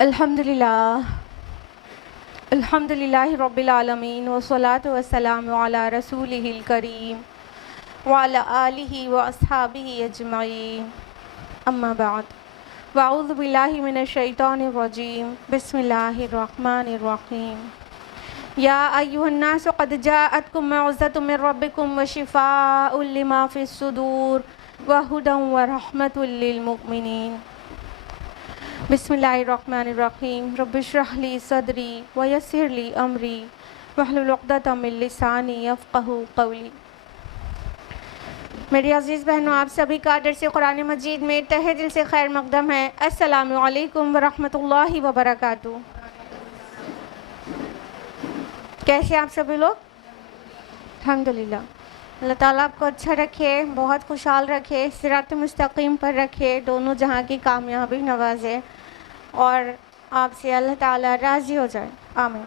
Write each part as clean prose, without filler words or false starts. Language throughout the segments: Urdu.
الحمدللہ رب العالمین والصلاة والسلام علی رسولہ الکریم وعلی آلہ واصحابہ اجمعین اما بعد واعوذ باللہ من الشیطان الرجیم بسم اللہ الرحمن الرحیم یا ایھا الناس قد جاءتکم موعظۃ من ربکم وشفاء لما فی الصدور وہدی ورحمۃ للمؤمنین بسم اللہ الرحمن الرحیم رب اشرح لی صدری ویسر لی امری واحلل عقدۃ من لسانی یفقہوا قولی۔ میری عزیز بہنوں، آپ سبھی کا درس قرآن مجید میں تہہ دل سے خیر مقدم ہے۔ السلام علیکم ورحمۃ اللہ وبرکاتہ۔ کیسے آپ سبھی لوگ؟ الحمدللہ۔ اللہ تعالیٰ آپ کو اچھا رکھے، بہت خوشحال رکھے، صراط مستقیم پر رکھے، دونوں جہاں کی کامیابی نوازے اور آپ سے اللہ تعالیٰ راضی ہو جائے، آمین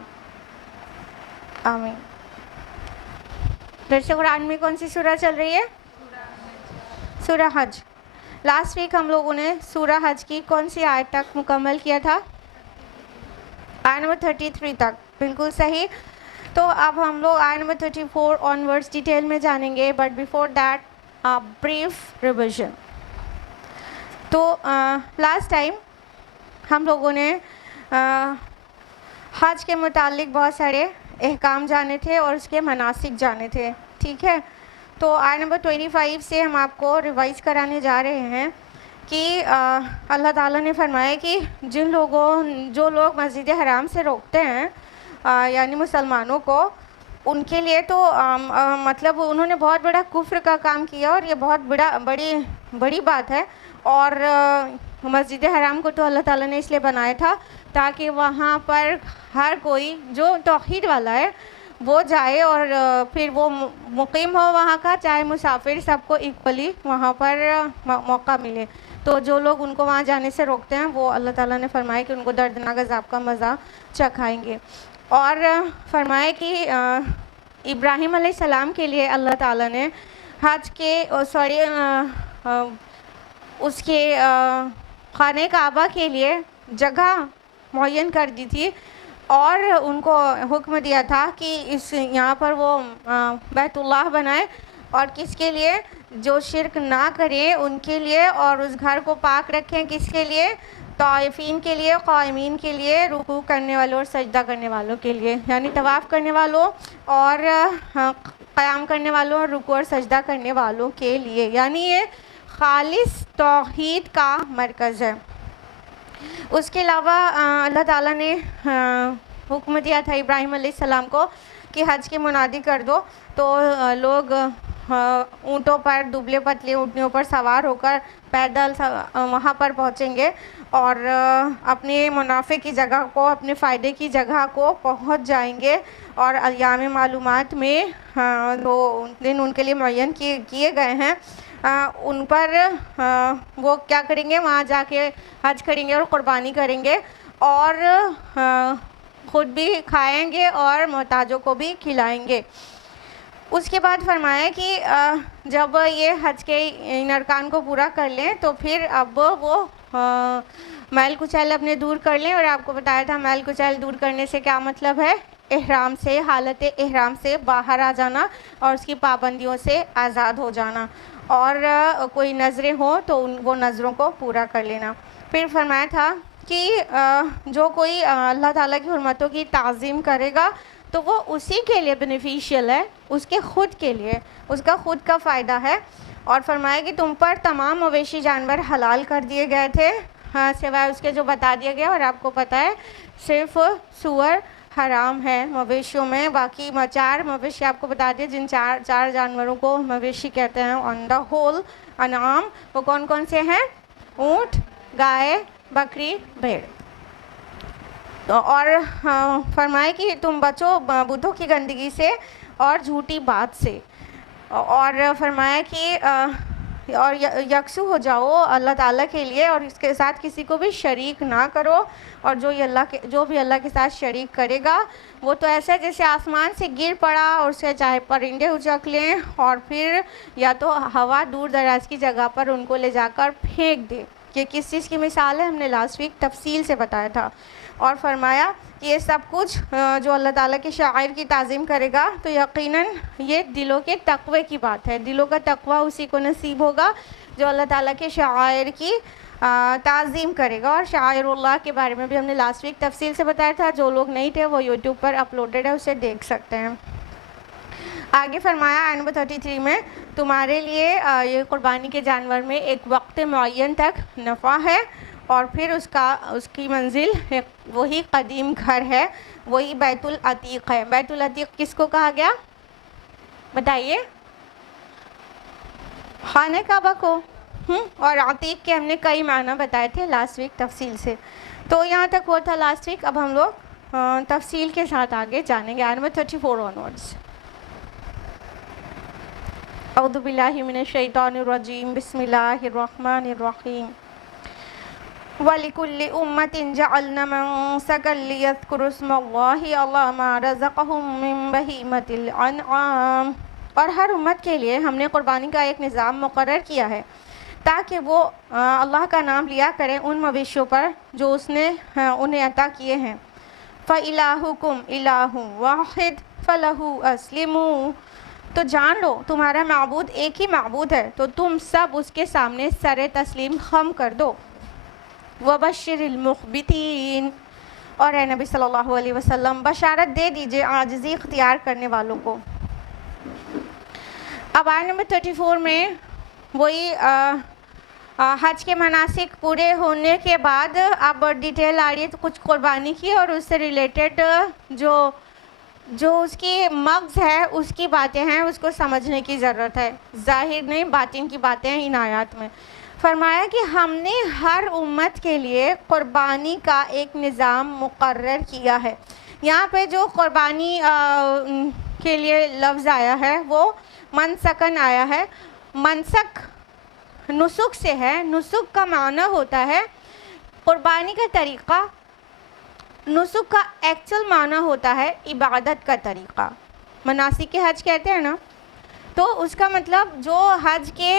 آمین۔ درس قرآن میں کون سی سورہ چل رہی ہے؟ سورہ حج۔ لاسٹ ویک ہم لوگوں نے سورہ حج کی کون سی آیت تک مکمل کیا تھا؟ آیت نمبر 33 تک، بالکل صحیح۔ تو اب ہم لوگ آیت نمبر 34 آن ورڈس ڈیٹیل میں جانیں گے، but before that brief revision. تو لاسٹ ٹائم ہم لوگوں نے حج کے متعلق بہت سارے احکام جانے تھے اور اس کے مناسک جانے تھے، ٹھیک ہے؟ تو آیت نمبر 25 سے ہم آپ کو ریوائز کرانے جا رہے ہیں کہ اللہ تعالیٰ نے فرمایا کہ جو لوگ مسجد حرام سے روکتے ہیں یعنی مسلمانوں کو، ان کے لیے تو مطلب انہوں نے بہت بڑا کفر کا کام کیا اور یہ بہت بڑی بات ہے۔ اور مسجد حرام کو تو اللہ تعالیٰ نے اس لیے بنایا تھا تاکہ وہاں پر ہر کوئی جو توحید والا ہے وہ جائے اور پھر وہ مقیم ہو وہاں کا، چاہے مسافر، سب کو ایکولی وہاں پر موقع ملے۔ تو جو لوگ ان کو وہاں جانے سے روکتے ہیں وہ اللہ تعالیٰ نے فرمایا کہ ان کو دردناک عذاب کا مزہ چکھائیں گے۔ اور فرمایا کہ ابراہیم علیہ السلام کے لیے اللہ تعالیٰ نے حج کے اس کے خانہ کعبہ کے لیے جگہ معین کر دی تھی اور ان کو حکم دیا تھا کہ یہاں پر وہ بیت اللہ بنائے، اور کس کے لیے؟ جو شرک نہ کرے ان کے لیے، اور اس گھر کو پاک رکھیں کس کے لیے؟ طائفین کے لیے، قائمین کے لیے، رکوع کرنے والوں اور سجدہ کرنے والوں کے لیے، یعنی طواف کرنے والوں اور قیام کرنے والوں اور رکوع اور سجدہ کرنے والوں کے لیے، یعنی یہ خالص توحید کا مرکز ہے۔ اس کے علاوہ اللہ تعالیٰ نے حکم دیا تھا ابراہیم علیہ السلام کو کہ حج کی منادی کر دو، تو لوگ اونٹوں پر، دبلے پتلے اونٹنیوں پر سوار ہو کر پیدل وہاں پر پہنچیں گے اور اپنے منافع کی جگہ کو، اپنے فائدے کی جگہ کو پہنچ جائیں گے، اور ایام معلومات میں دو دن ان کے لیے معین کیے گئے ہیں، ان پر وہ کیا کریں گے؟ وہاں جا کے حج کریں گے اور قربانی کریں گے، اور خود بھی کھائیں گے اور محتاجوں کو بھی کھلائیں گے۔ اس کے بعد فرمایا کہ جب یہ حج کے ان ارکان کو پورا کر لیں تو پھر اب وہ میل کچیل اپنے دور کر لیں، اور آپ کو بتایا تھا میل کچیل دور کرنے سے کیا مطلب ہے؟ احرام سے، حالت احرام سے باہر آ جانا اور اس کی پابندیوں سے آزاد ہو جانا، اور کوئی نظریں ہوں تو وہ نظروں کو پورا کر لینا۔ پھر فرمایا تھا کہ جو کوئی اللہ تعالیٰ کی حرمتوں کی تعظیم کرے گا تو وہ اسی کے لیے بینیفیشیل ہے، اس کے خود کے لیے، اس کا خود کا فائدہ ہے۔ اور فرمایا کہ تم پر تمام مویشی جانور حلال کر دیے گئے تھے، سوائے اس کے جو بتا دیا گیا، اور آپ کو پتہ ہے صرف سور حرام ہے مویشیوں میں، باقی چار مویشی آپ کو بتا دیا جن چار جانوروں کو مویشی کہتے ہیں آن دا ہول انعام، وہ کون کون سے ہیں؟ اونٹ، گائے، بکری، بھیڑ۔ اور فرمائے کہ تم بچو بتوں کی گندگی سے اور جھوٹی بات سے، اور فرمایا کہ اور یکسو ہو جاؤ اللہ تعالیٰ کے لیے، اور اس کے ساتھ کسی کو بھی شریک نہ کرو، اور جو بھی اللہ کے ساتھ شریک کرے گا وہ تو ایسا ہے جیسے آسمان سے گر پڑا اور اسے چاہے پرندے اچک لیں اور پھر یا تو ہوا دور دراز کی جگہ پر ان کو لے جا کر پھینک دے، یہ کس چیز کی مثال ہے؟ ہم نے لاسٹ ویک تفصیل سے بتایا تھا، اور فرمایا کہ یہ سب کچھ جو اللہ تعالیٰ کے شعائر کی تعظیم کرے گا تو یقیناً یہ دلوں کے تقوی کی بات ہے. دلوں کا تقوی اسی کو نصیب ہوگا جو اللہ تعالیٰ کے شعائر کی تعظیم کرے گا. اور شعائر اللہ کے بارے میں بھی ہم نے لاسٹ ویک تفصیل سے بتایا تھا. جو لوگ نہیں تھے وہ یوٹیوب پر اپلوڈڈ ہے، اسے دیکھ سکتے ہیں. آگے فرمایا آیت نمبر 33 میں تمہارے لیے یہ قربانی کے جانور میں ایک وقت معین تک نفع ہے، اور پھر اس کی منزل وہی قدیم گھر ہے، وہی بیت العتیق ہے. بیت العتیق کس کو کہا گیا بتائیے؟ خانہ کعبہ کو. اور عتیق کے ہم نے کئی معنی بتائے تھے لاسٹ ویک تفصیل سے. تو یہاں تک وہ تھا لاسٹ ویک. اب ہم لوگ تفصیل کے ساتھ آگے جانیں گے. آیت نمبر 34 آنورڈس. اعوذ باللہ من الشیطان الرجیم. بسم اللہ الرحمن الرحیم. وَلِكُلِّ أُمَّةٍ جَعَلْنَا مَنسَكًا لِيَذْكُرُوا اسْمَ اللَّهِ عَلَىٰ مَا رَزَقَهُم مِّن بَهِيمَةِ الْأَنْعَامِ. اور ہر امت کے لیے ہم نے قربانی کا ایک نظام مقرر کیا ہے تاکہ وہ اللہ کا نام لیا کریں ان مویشیوں پر جو اس نے انہیں عطا کیے ہیں. فَإِلَٰهُكُمْ إِلَٰهٌ وَاحِدٌ فَلَهُ أَسْلِمُوا. تو جان لو تمہارا معبود ایک ہی معبود ہے، تو تم سب اس کے سامنے سر تسلیم خم کر دو. وَبَشِّرِ الْمُخْبِتِينَ. اور اے نبی صلی اللہ علیہ وسلم بشارت دے دیجئے عاجزی اختیار کرنے والوں کو. اب آیت نمبر 34 میں وہی حج کے مناسک پورے ہونے کے بعد اب ڈیٹیل آ رہی ہے. تو کچھ قربانی کی اور اس سے ریلیٹڈ جو اس کی مغز ہے اس کی باتیں ہیں، اس کو سمجھنے کی ضرورت ہے. ظاہر نہیں باطن کی باتیں ہیں ان آیات میں. فرمایا کہ ہم نے ہر امت کے لیے قربانی کا ایک نظام مقرر کیا ہے. یہاں پہ جو قربانی کے لیے لفظ آیا ہے وہ منسکن آیا ہے. منسک نسک سے ہے. نسک کا معنی ہوتا ہے قربانی کا طریقہ. نسک کا ایکچول معنی ہوتا ہے عبادت کا طریقہ. مناسک کے حج کہتے ہیں نا، تو اس کا مطلب جو حج کے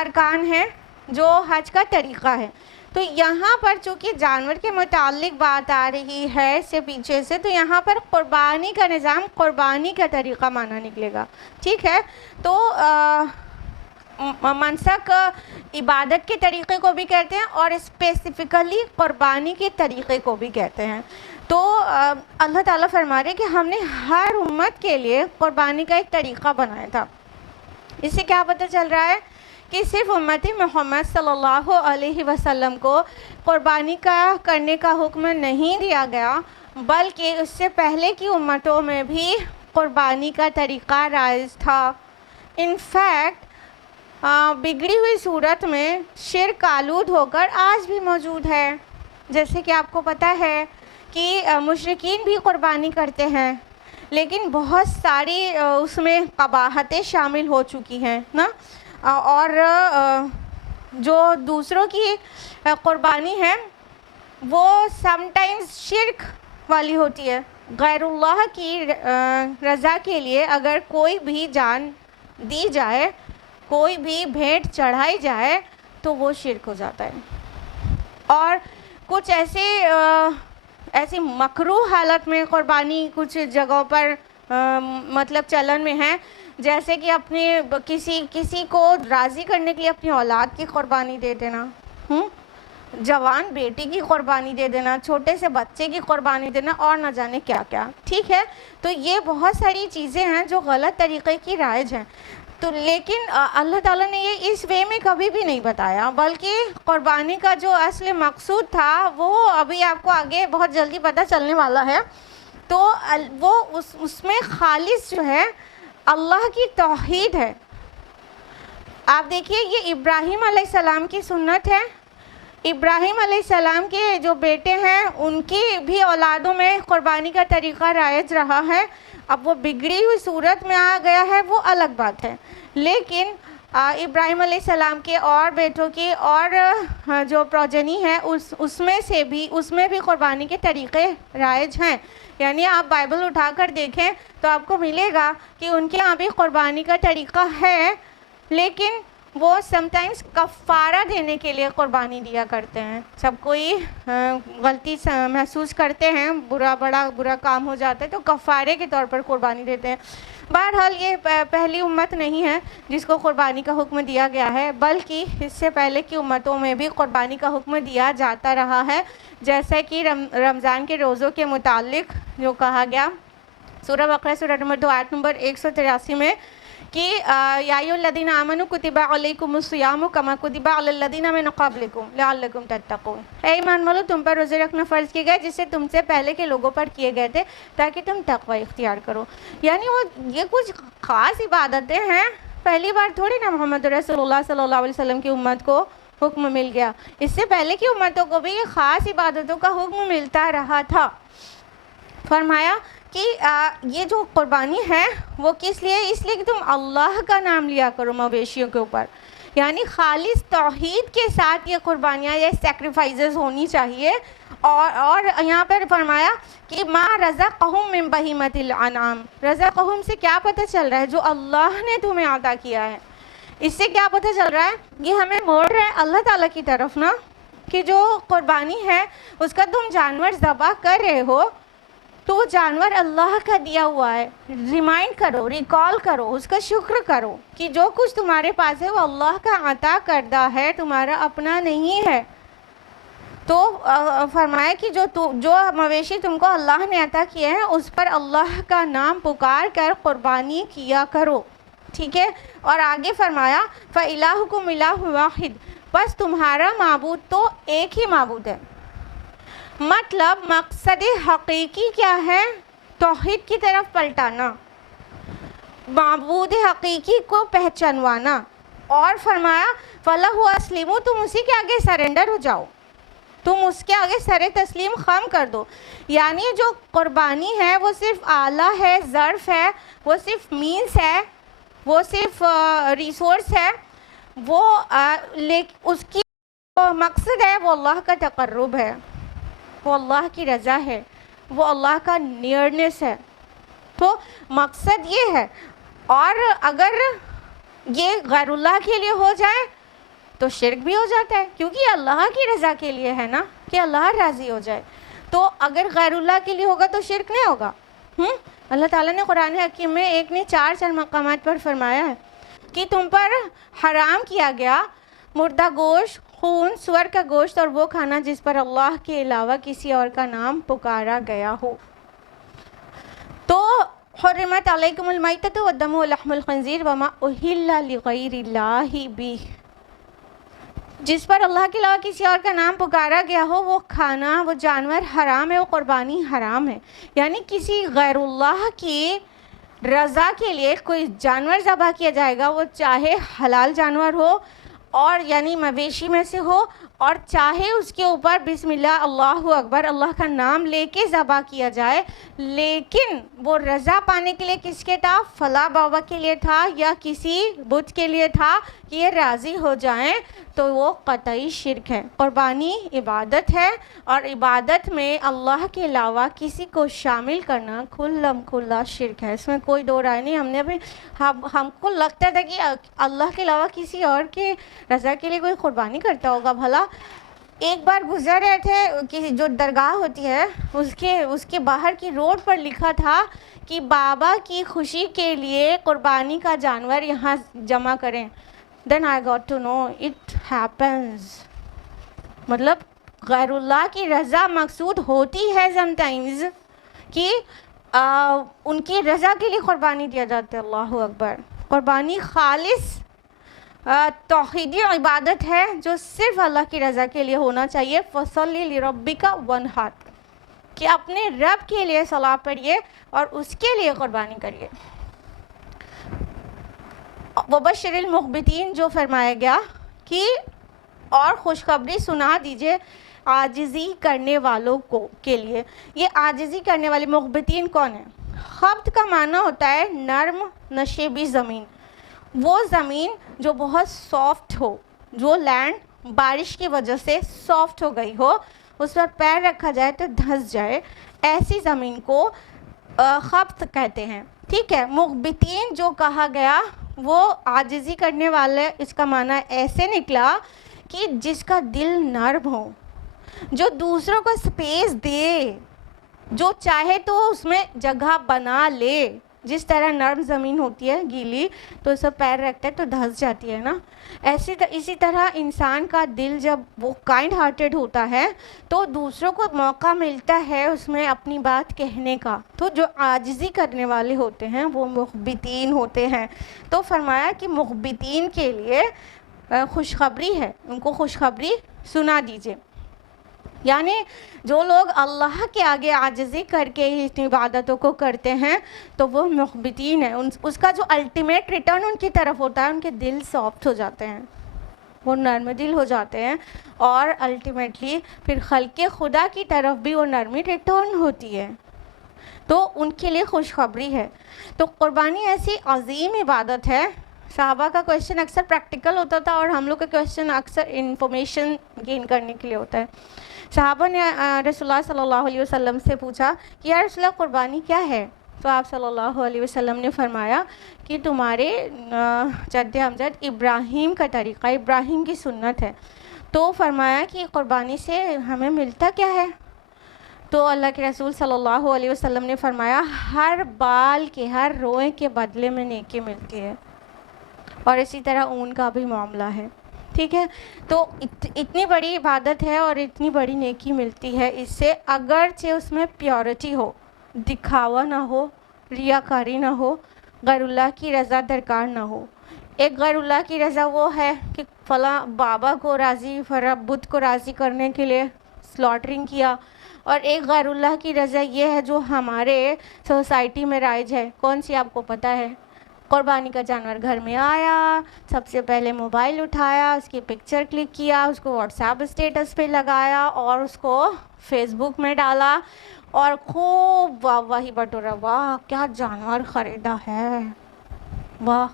ارکان ہیں، جو حج کا طریقہ ہے. تو یہاں پر چونکہ جانور کے متعلق بات آ رہی ہے سے پیچھے سے، تو یہاں پر قربانی کا نظام، قربانی کا طریقہ معنی نکلے گا. ٹھیک ہے. تو منسک عبادت کے طریقے کو بھی کہتے ہیں اور اسپیسیفکلی قربانی کے طریقے کو بھی کہتے ہیں. تو اللہ تعالیٰ فرما رہے کہ ہم نے ہر امت کے لیے قربانی کا ایک طریقہ بنایا تھا. اس سے کیا پتہ چل رہا ہے کہ صرف امت محمد صلی اللہ علیہ وسلم کو قربانی کا کرنے کا حکم نہیں دیا گیا، بلکہ اس سے پہلے کی امتوں میں بھی قربانی کا طریقہ رائج تھا. انفیکٹ بگڑی ہوئی صورت میں شرک آلود ہو کر آج بھی موجود ہے. جیسے کہ آپ کو پتہ ہے کہ مشرکین بھی قربانی کرتے ہیں، لیکن بہت ساری اس میں قباحتیں شامل ہو چکی ہیں نا. اور جو دوسروں کی قربانی ہے وہ سم ٹائمز شرک والی ہوتی ہے. غیر اللہ کی رضا کے لیے اگر کوئی بھی جان دی جائے، کوئی بھی بھیٹ چڑھائی جائے تو وہ شرک ہو جاتا ہے. اور کچھ ایسی مکروہ حالت میں قربانی کچھ جگہوں پر مطلب چلن میں ہے، جیسے کہ اپنے کسی کو راضی کرنے کے لیے اپنی اولاد کی قربانی دے دینا، جوان بیٹی کی قربانی دے دینا، چھوٹے سے بچے کی قربانی دینا، اور نہ جانے کیا کیا. ٹھیک ہے. تو یہ بہت ساری چیزیں ہیں جو غلط طریقے کی رائج ہیں. تو لیکن اللہ تعالیٰ نے یہ اس وے میں کبھی بھی نہیں بتایا، بلکہ قربانی کا جو اصل مقصود تھا وہ ابھی آپ کو آگے بہت جلدی پتہ چلنے والا ہے. تو وہ اس میں خالص جو ہے اللہ کی توحید ہے. آپ دیکھیے یہ ابراہیم علیہ السلام کی سنت ہے. ابراہیم علیہ السلام کے جو بیٹے ہیں ان کی بھی اولادوں میں قربانی کا طریقہ رائج رہا ہے. اب وہ بگڑی ہوئی صورت میں آ گیا ہے وہ الگ بات ہے، لیکن ابراہیم علیہ السلام کے اور بیٹوں کی اور جو پروجنی ہے اس میں بھی قربانی کے طریقے رائج ہیں. یعنی آپ بائبل اٹھا کر دیکھیں تو آپ کو ملے گا کہ ان کے یہاں بھی قربانی کا طریقہ ہے، لیکن وہ سم ٹائمز کفارہ دینے کے لیے قربانی دیا کرتے ہیں. سب کوئی غلطی محسوس کرتے ہیں، بڑا برا کام ہو جاتا ہے تو کفارے کے طور پر قربانی دیتے ہیں. بہرحال یہ پہلی امت نہیں ہے جس کو قربانی کا حکم دیا گیا ہے، بلکہ اس سے پہلے کی امتوں میں بھی قربانی کا حکم دیا جاتا رہا ہے، جیسا کہ رمضان کے روزوں کے متعلق جو کہا گیا سورہ بقرہ سورہ نمبر 2 آیت نمبر 183 میں کہ یا ایھا الذین آمنوا کتب علیکم الصیام کما کتب علی الذین من قبلکم لعلکم تتقون. اے ایمان والو، تم پر روزے رکھنا فرض کیے گئے جس سے تم سے پہلے کے لوگوں پر کیے گئے تھے تاکہ تم تقوی اختیار کرو. یعنی یہ کچھ خاص عبادتیں ہیں، پہلی بار تھوڑی نا محمد رسول اللہ صلی اللہ علیہ وسلم کی امت کو حکم مل گیا، اس سے پہلے کی امتوں کو بھی یہ خاص عبادتوں کا حکم ملتا رہا تھا. فرمایا کہ یہ جو قربانی ہے وہ کس لیے؟ اس لیے کہ تم اللہ کا نام لیا کرو مویشیوں کے اوپر. یعنی خالص توحید کے ساتھ یہ قربانیاں یا سیکریفائزز ہونی چاہیے. اور یہاں پر فرمایا کہ ما رزقہم من بہیمۃ الانعام. رزقہم سے کیا پتہ چل رہا ہے؟ جو اللہ نے تمہیں عطا کیا ہے. اس سے کیا پتہ چل رہا ہے؟ یہ ہمیں موڑ رہا ہے اللہ تعالیٰ کی طرف نا، کہ جو قربانی ہے اس کا تم جانور ذبح کر رہے ہو تو وہ جانور اللہ کا دیا ہوا ہے. ریمائنڈ کرو، ریکال کرو، اس کا شکر کرو کہ جو کچھ تمہارے پاس ہے وہ اللہ کا عطا کردہ ہے، تمہارا اپنا نہیں ہے. تو فرمایا کہ جو مویشی تم کو اللہ نے عطا کیے ہیں اس پر اللہ کا نام پکار کر قربانی کیا کرو. ٹھیک ہے. اور آگے فرمایا فَإِلَٰهُكُمْ إِلَٰهٌ وَاحِدٌ. بس تمہارا معبود تو ایک ہی معبود ہے. مطلب مقصد حقیقی کیا ہے؟ توحید کی طرف پلٹانا، معبود حقیقی کو پہچانوانا. اور فرمایا فَلَهُ أَسْلِمُوا. تم اسی کے آگے سرنڈر ہو جاؤ، تم اس کے آگے سر تسلیم خم کر دو. یعنی جو قربانی ہے وہ صرف آلہ ہے، ظرف ہے، وہ صرف مینس ہے، وہ صرف ریسورس ہے، وہ اس کی مقصد ہے وہ اللہ کا تقرب ہے، وہ اللہ کی رضا ہے، وہ اللہ کا نیئرنس ہے. تو مقصد یہ ہے. اور اگر یہ غیر اللہ کے لیے ہو جائے تو شرک بھی ہو جاتا ہے، کیونکہ یہ اللہ کی رضا کے لیے ہے نا، کہ اللہ راضی ہو جائے. تو اگر غیر اللہ کے لیے ہوگا تو شرک نہیں ہوگا. اللہ تعالیٰ نے قرآن حکیم میں ایک نے چار مقامات پر فرمایا ہے کہ تم پر حرام کیا گیا مردہ گوشت، خون، سور کا گوشت اور وہ کھانا جس پر اللہ کے علاوہ کسی اور کا نام پکارا گیا ہو. تو حرمت علیکم المیتۃ والدم ولحم الخنزیر وما اہل لغیر اللہ بہ. جس پر اللہ کے علاوہ کسی اور کا نام پکارا گیا ہو وہ کھانا، وہ جانور حرام ہے، وہ قربانی حرام ہے. یعنی کسی غیر اللہ کی رضا کے لیے کوئی جانور ذبح کیا جائے گا، وہ چاہے حلال جانور ہو اور یعنی مویشی میں سے ہو، اور چاہے اس کے اوپر بسم اللہ اللہ اکبر اللہ کا نام لے کے ذبح کیا جائے، لیکن وہ رضا پانے کے لیے کس کے تھا؟ فلاں بابا کے لیے تھا یا کسی بت کے لیے تھا کہ یہ راضی ہو جائیں، تو وہ قطعی شرک ہے. قربانی عبادت ہے اور عبادت میں اللہ کے علاوہ کسی کو شامل کرنا کھلم کھلا شرک ہے. اس میں کوئی دو رائے نہیں. ہم کو لگتا تھا کہ اللہ کے علاوہ کسی اور کے رضا کے لیے کوئی قربانی کرتا ہوگا. بھلا ایک بار گزر رہے تھے کہ جو درگاہ ہوتی ہے اس کے باہر کی روڈ پر لکھا تھا کہ بابا کی خوشی کے لیے قربانی کا جانور یہاں جمع کریں. Then I got to know it happens. مطلب غیر اللہ کی رضا مقصود ہوتی ہے sometimes کہ ان کی رضا کے لیے قربانی دیا جاتا ہے. اللہ اکبر. قربانی خالص توحیدی عبادت ہے جو صرف اللہ کی رضا کے لیے ہونا چاہیے. فَصَلِّ لِرَبِّكَ وَانْحَرْ. کہ اپنے رب کے لیے صلاۃ پڑھیے اور اس کے لیے قربانی کریے. وَبَشِّرِ الْمُخْبِتِينَ جو فرمایا گیا کہ اور خوشخبری سنا دیجئے عاجزی کرنے والوں کو کے لیے. یہ عاجزی کرنے والے مخبتین کون ہیں؟ خبت کا معنی ہوتا ہے نرم نشیبی زمین. وہ زمین جو بہت سافٹ ہو، جو لینڈ بارش کی وجہ سے سافٹ ہو گئی ہو، اس پر پیر رکھا جائے تو دھنس جائے، ایسی زمین کو خبت کہتے ہیں. ٹھیک ہے. مخبتین جو کہا گیا وہ عاجزی کرنے والا، اس کا معنی ایسے نکلا کہ جس کا دل نرم ہو، جو دوسروں کو سپیس دے، جو چاہے تو اس میں جگہ بنا لے. جس طرح نرم زمین ہوتی ہے گیلی تو اس پر پیر رکھتے ہے تو دھس جاتی ہے نا، اسی طرح انسان کا دل جب وہ کائنڈ ہارٹیڈ ہوتا ہے تو دوسروں کو موقع ملتا ہے اس میں اپنی بات کہنے کا. تو جو عاجزی کرنے والے ہوتے ہیں وہ مخبتین ہوتے ہیں. تو فرمایا کہ مخبتین کے لیے خوشخبری ہے، ان کو خوشخبری سنا دیجیے. یعنی جو لوگ اللہ کے آگے عاجزی کر کے اتنی عبادتوں کو کرتے ہیں تو وہ مخبتین ہیں. اس کا جو الٹیمیٹ ریٹرن ان کی طرف ہوتا ہے، ان کے دل سافٹ ہو جاتے ہیں، وہ نرم دل ہو جاتے ہیں، اور الٹیمیٹلی پھر خلق خدا کی طرف بھی وہ نرمی ریٹرن ہوتی ہے. تو ان کے لیے خوشخبری ہے. تو قربانی ایسی عظیم عبادت ہے. صحابہ کا کویشچن اکثر پریکٹیکل ہوتا تھا اور ہم لوگ کا کویشچن اکثر انفارمیشن گین کرنے کے لیے ہوتا ہے. صحابہ نے رسول اللہ صلی اللہ علیہ وسلم سے پوچھا کہ یا رسول اللہ قربانی کیا ہے؟ تو آپ صلی اللہ علیہ وسلم نے فرمایا کہ تمہارے جد امجد ابراہیم کا طریقہ، ابراہیم کی سنت ہے. تو فرمایا کہ قربانی سے ہمیں ملتا کیا ہے؟ تو اللہ کے رسول صلی اللہ علیہ وسلم نے فرمایا ہر بال کے، ہر روئے کے بدلے میں نیکی ملتی ہے، اور اسی طرح اون کا بھی معاملہ ہے. ٹھیک ہے، تو اتنی بڑی عبادت ہے اور اتنی بڑی نیکی ملتی ہے اس سے، اگرچہ اس میں پیورٹی ہو، دکھاوا نہ ہو، ریاکاری نہ ہو، غیر اللہ کی رضا درکار نہ ہو. ایک غیر اللہ کی رضا وہ ہے کہ فلاں بابا کو راضی، فلاں بت کو راضی کرنے کے لیے سلاٹرنگ کیا، اور ایک غیر اللہ کی رضا یہ ہے جو ہمارے سوسائٹی میں رائج ہے. کون سی آپ کو پتہ ہے؟ قربانی کا جانور گھر میں آیا، سب سے پہلے موبائل اٹھایا، اس کی پکچر کلک کیا، اس کو واٹس ایپ اسٹیٹس پہ لگایا اور اس کو فیس بک میں ڈالا اور خوب واہ واہی بٹورا، واہ کیا جانور خریدا ہے، واہ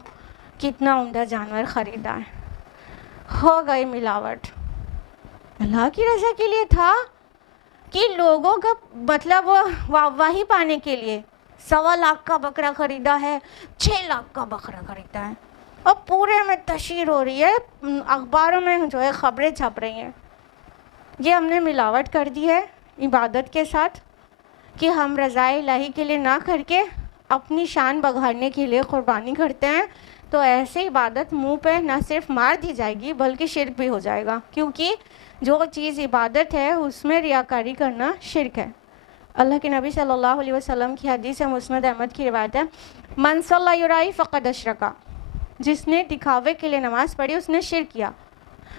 کتنا عمدہ جانور خریدا ہے. ہو گئی ملاوٹ. اللہ کی رضا کے لیے تھا کہ لوگوں کا مطلب واہ واہی پانے کے لیے 1.25 لاکھ کا بکرا خریدا ہے، 6 لاکھ کا بکرا خریدا ہے، اور پورے میں تشہیر ہو رہی ہے، اخباروں میں جو ہے خبریں چھپ رہی ہیں. یہ ہم نے ملاوٹ کر دی ہے عبادت کے ساتھ کہ ہم رضائے الہی کے لیے نہ کر کے اپنی شان بگھارنے کے لیے قربانی کرتے ہیں. تو ایسے عبادت منہ پہ نہ صرف مار دی جائے گی بلکہ شرک بھی ہو جائے گا، کیونکہ جو چیز عبادت ہے اس میں ریاکاری کرنا شرک ہے. اللہ کے نبی صلی اللہ علیہ وسلم کی حدیث ہے، مسند احمد کی روایت ہے، من صلی یرائی فقد اشرکا، جس نے دکھاوے کے لیے نماز پڑھی اس نے شرک کیا.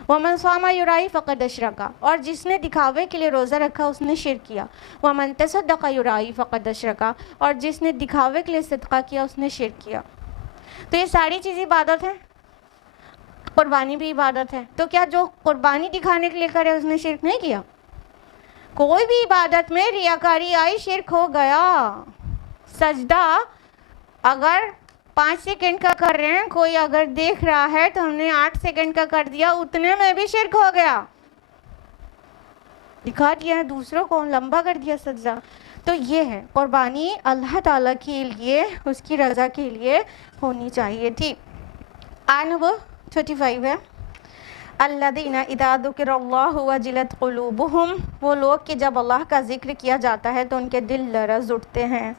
ومن صام یرائی فقد اشرکا، اور جس نے دکھاوے کے لیے روزہ رکھا اس نے شرک کیا. ومن تصدق یرائی فقد اشرکا، اور جس نے دکھاوے کے لیے صدقہ کیا اس نے شرک کیا. تو یہ ساری چیز عبادت ہے. قربانی بھی عبادت ہے. تو کیا جو قربانی دکھانے کے لیے کرے اس نے شرک نہیں کیا؟ کوئی بھی عبادت میں ریاکاری آئی شرک ہو گیا. سجدہ اگر 5 سیکنڈ کا کر رہے ہیں، کوئی اگر دیکھ رہا ہے تو ہم نے 8 سیکنڈ کا کر دیا، اتنے میں بھی شرک ہو گیا، دکھا دیا دوسروں کو، لمبا کر دیا سجدہ. تو یہ ہے قربانی اللہ تعالیٰ کے لیے، اس کی رضا کے لیے ہونی چاہیے تھی. آیت نمبر 35 ہے، الذین اذا ذکر اللہ وجلت قلوبہم، وہ لوگ کہ جب اللہ کا ذکر کیا جاتا ہے تو ان کے دل لرز اٹھتے ہیں.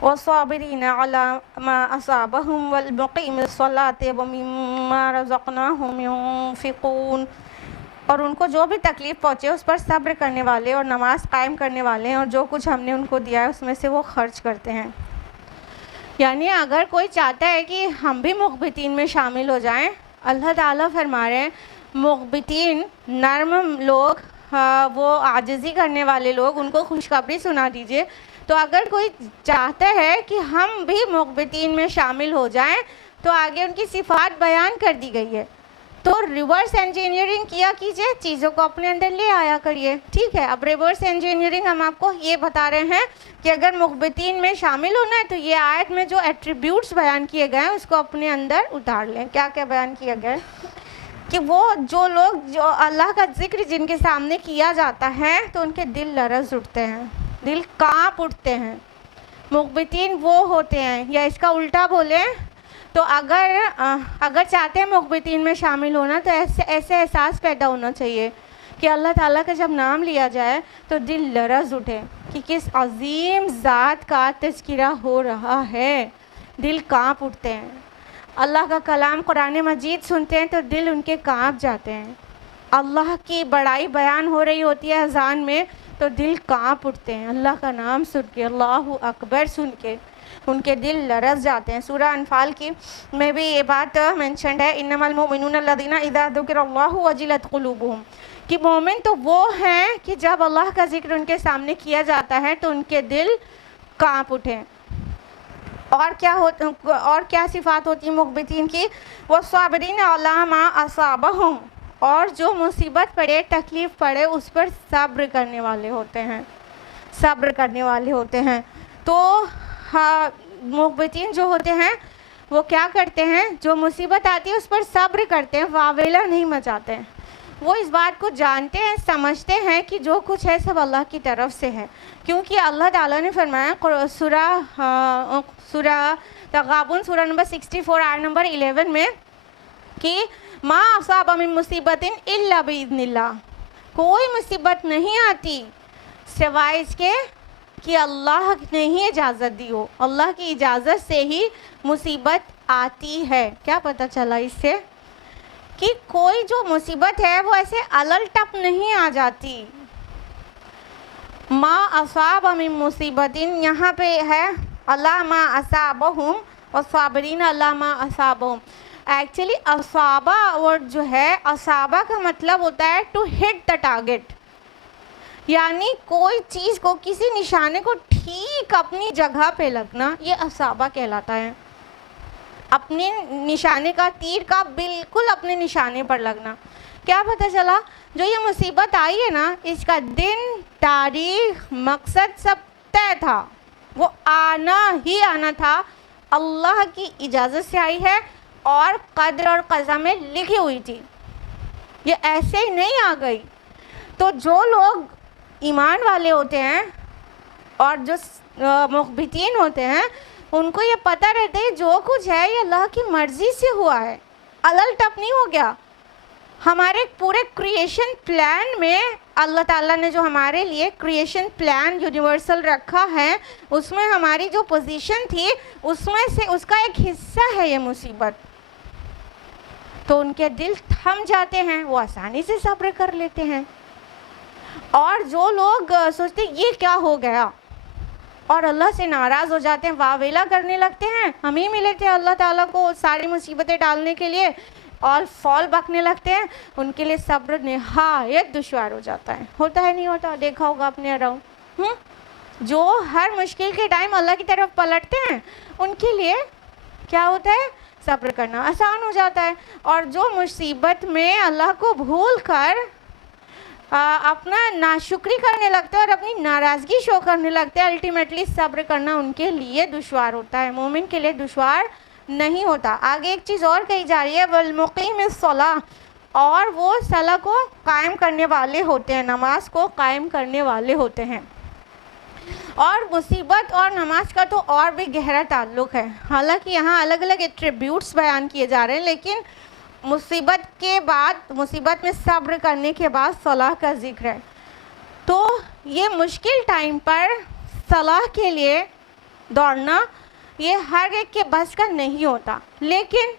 والصابرین علی ما اصابہم والمقیم الصلاۃ ومما رزقناہم ينفقون، اور ان کو جو بھی تکلیف پہنچے اس پر صبر کرنے والے اور نماز قائم کرنے والے ہیں، اور جو کچھ ہم نے ان کو دیا ہے اس میں سے وہ خرچ کرتے ہیں. یعنی اگر کوئی چاہتا ہے کہ ہم بھی مخبتین میں شامل ہو جائیں، اللہ تعالیٰ فرما رہے ہیں مخبتین نرم لوگ، وہ عاجزی کرنے والے لوگ، ان کو خوشخبری سنا دیجئے. تو اگر کوئی چاہتا ہے کہ ہم بھی مخبتین میں شامل ہو جائیں تو آگے ان کی صفات بیان کر دی گئی ہے. تو ریورس انجینئرنگ کیا کیجئے، چیزوں کو اپنے اندر لے آیا کریے. ٹھیک ہے، اب ریورس انجینئرنگ ہم آپ کو یہ بتا رہے ہیں کہ اگر مخبتین میں شامل ہونا ہے تو یہ آیت میں جو ایٹریبیوٹس بیان کیے گئے ہیں اس کو اپنے اندر اتار لیں. کیا کیا بیان کیا گیا ہے کہ وہ جو لوگ جو اللہ کا ذکر جن کے سامنے کیا جاتا ہے تو ان کے دل لرز اٹھتے ہیں، دل کانپ اٹھتے ہیں. مخبتین وہ ہوتے ہیں، یا اس کا الٹا بولیں تو اگر چاہتے ہیں مخبتین میں شامل ہونا تو ایسے احساس پیدا ہونا چاہیے کہ اللہ تعالیٰ کا جب نام لیا جائے تو دل لرز اٹھے کہ کس عظیم ذات کا تذکرہ ہو رہا ہے، دل کانپ اٹھتے ہیں۔ اللہ کا کلام قرآن مجید سنتے ہیں تو دل ان کے کانپ جاتے ہیں۔ اللہ کی بڑائی بیان ہو رہی ہوتی ہے اذان میں تو دل کانپ اٹھتے ہیں، اللہ کا نام سن کے، اللہ اکبر سن کے ان کے دل لرز جاتے ہیں۔ سورہ انفال کی میں بھی یہ بات مینشنڈ ہے، انما المؤمنون الذین اذا ذکر اللہ وجلت قلوبہم، کہ مومن تو وہ ہیں کہ جب اللہ کا ذکر ان کے سامنے کیا جاتا ہے تو ان کے دل کانپ اٹھیں۔ اور کیا صفات ہوتی ہیں مخبتین کی؟ والصابرین علی ما اصابہم، اور جو مصیبت پڑے، تکلیف پڑے، اس پر صبر کرنے والے ہوتے ہیں، صبر کرنے والے ہوتے ہیں۔ تو مخبتین جو ہوتے ہیں وہ کیا کرتے ہیں؟ جو مصیبت آتی ہے اس پر صبر کرتے ہیں، واویلا نہیں مچاتے ہیں۔ وہ اس بات کو جانتے ہیں، سمجھتے ہیں کہ جو کچھ ہے سب اللہ کی طرف سے ہے، کیونکہ اللہ تعالیٰ نے فرمایا سورہ تغابن سورہ نمبر 64 آیت نمبر 11 میں کہ ما اصاب من مصیبت الا باذن اللہ، کوئی مصیبت نہیں آتی سوائے اس کے کہ اللہ نے ہی اجازت دی ہو، اللہ کی اجازت سے ہی مصیبت آتی ہے۔ کیا پتہ چلا اس سے؟ کہ کوئی جو مصیبت ہے وہ ایسے الل ٹپ نہیں آ جاتی۔ ما اصاب من مصیبت، یہاں پہ ہے اللہ ما اصابہم والصابرین اللہ ما اصابہم۔ ایکچولی اصابہ ورڈ جو ہے، اصابہ کا مطلب ہوتا ہے ٹو ہٹ دا ٹارگٹ، یعنی کوئی چیز کو، کسی نشانے کو ٹھیک اپنی جگہ پہ لگنا، یہ اصابہ کہلاتا ہے۔ اپنے نشانے کا، تیر کا بالکل اپنے نشانے پر لگنا۔ کیا پتہ چلا؟ جو یہ مصیبت آئی ہے نا، اس کا دن، تاریخ، مقصد سب طے تھا، وہ آنا ہی آنا تھا، اللہ کی اجازت سے آئی ہے اور قدر اور قضا میں لکھی ہوئی تھی، یہ ایسے ہی نہیں آ گئی۔ تو جو لوگ ایمان والے ہوتے ہیں اور جو مخبتین ہوتے ہیں، ان کو یہ پتہ رہتا ہے جو کچھ ہے یہ اللہ کی مرضی سے ہوا ہے، الل ٹپ نہیں ہو گیا۔ ہمارے پورے کریشن پلان میں اللہ تعالیٰ نے جو ہمارے لیے کریشن پلان یونیورسل رکھا ہے، اس میں ہماری جو پوزیشن تھی، اس میں سے اس کا ایک حصہ ہے یہ مصیبت۔ تو ان کے دل تھم جاتے ہیں، وہ آسانی سے صبر کر لیتے ہیں۔ اور جو لوگ سوچتے یہ کیا ہو گیا اور اللہ سے ناراض ہو جاتے ہیں، واویلا کرنے لگتے ہیں، ہم ہی ملے تھے اللہ تعالیٰ کو ساری مصیبتیں ڈالنے کے لیے، اور فال بکنے لگتے ہیں، ان کے لیے صبر نہایت دشوار ہو جاتا ہے۔ ہوتا ہے نہیں ہوتا؟ دیکھا ہوگا اپنے اراؤنڈ، جو ہر مشکل کے ٹائم اللہ کی طرف پلٹتے ہیں، ان کے لیے کیا ہوتا ہے؟ صبر کرنا آسان ہو جاتا ہے۔ اور جو مصیبت میں اللہ کو بھول کر اپنا ناشکری کرنے لگتے ہیں اور اپنی ناراضگی شو کرنے لگتے ہیں، الٹیمیٹلی صبر کرنا ان کے لیے دشوار ہوتا ہے، مومن کے لیے دشوار نہیں ہوتا۔ آگے ایک چیز اور کہی جا رہی ہے، والمقیم الصلاۃ، اور وہ صلاح کو قائم کرنے والے ہوتے ہیں، نماز کو قائم کرنے والے ہوتے ہیں۔ اور مصیبت اور نماز کا تو اور بھی گہرا تعلق ہے، حالانکہ یہاں الگ الگ ایٹریبیوٹس بیان کیے جا رہے ہیں، لیکن مصیبت کے بعد، مصیبت میں صبر کرنے کے بعد صلاح کا ذکر ہے۔ تو یہ مشکل ٹائم پر صلاح کے لیے دوڑنا یہ ہر ایک کے بس کا نہیں ہوتا، لیکن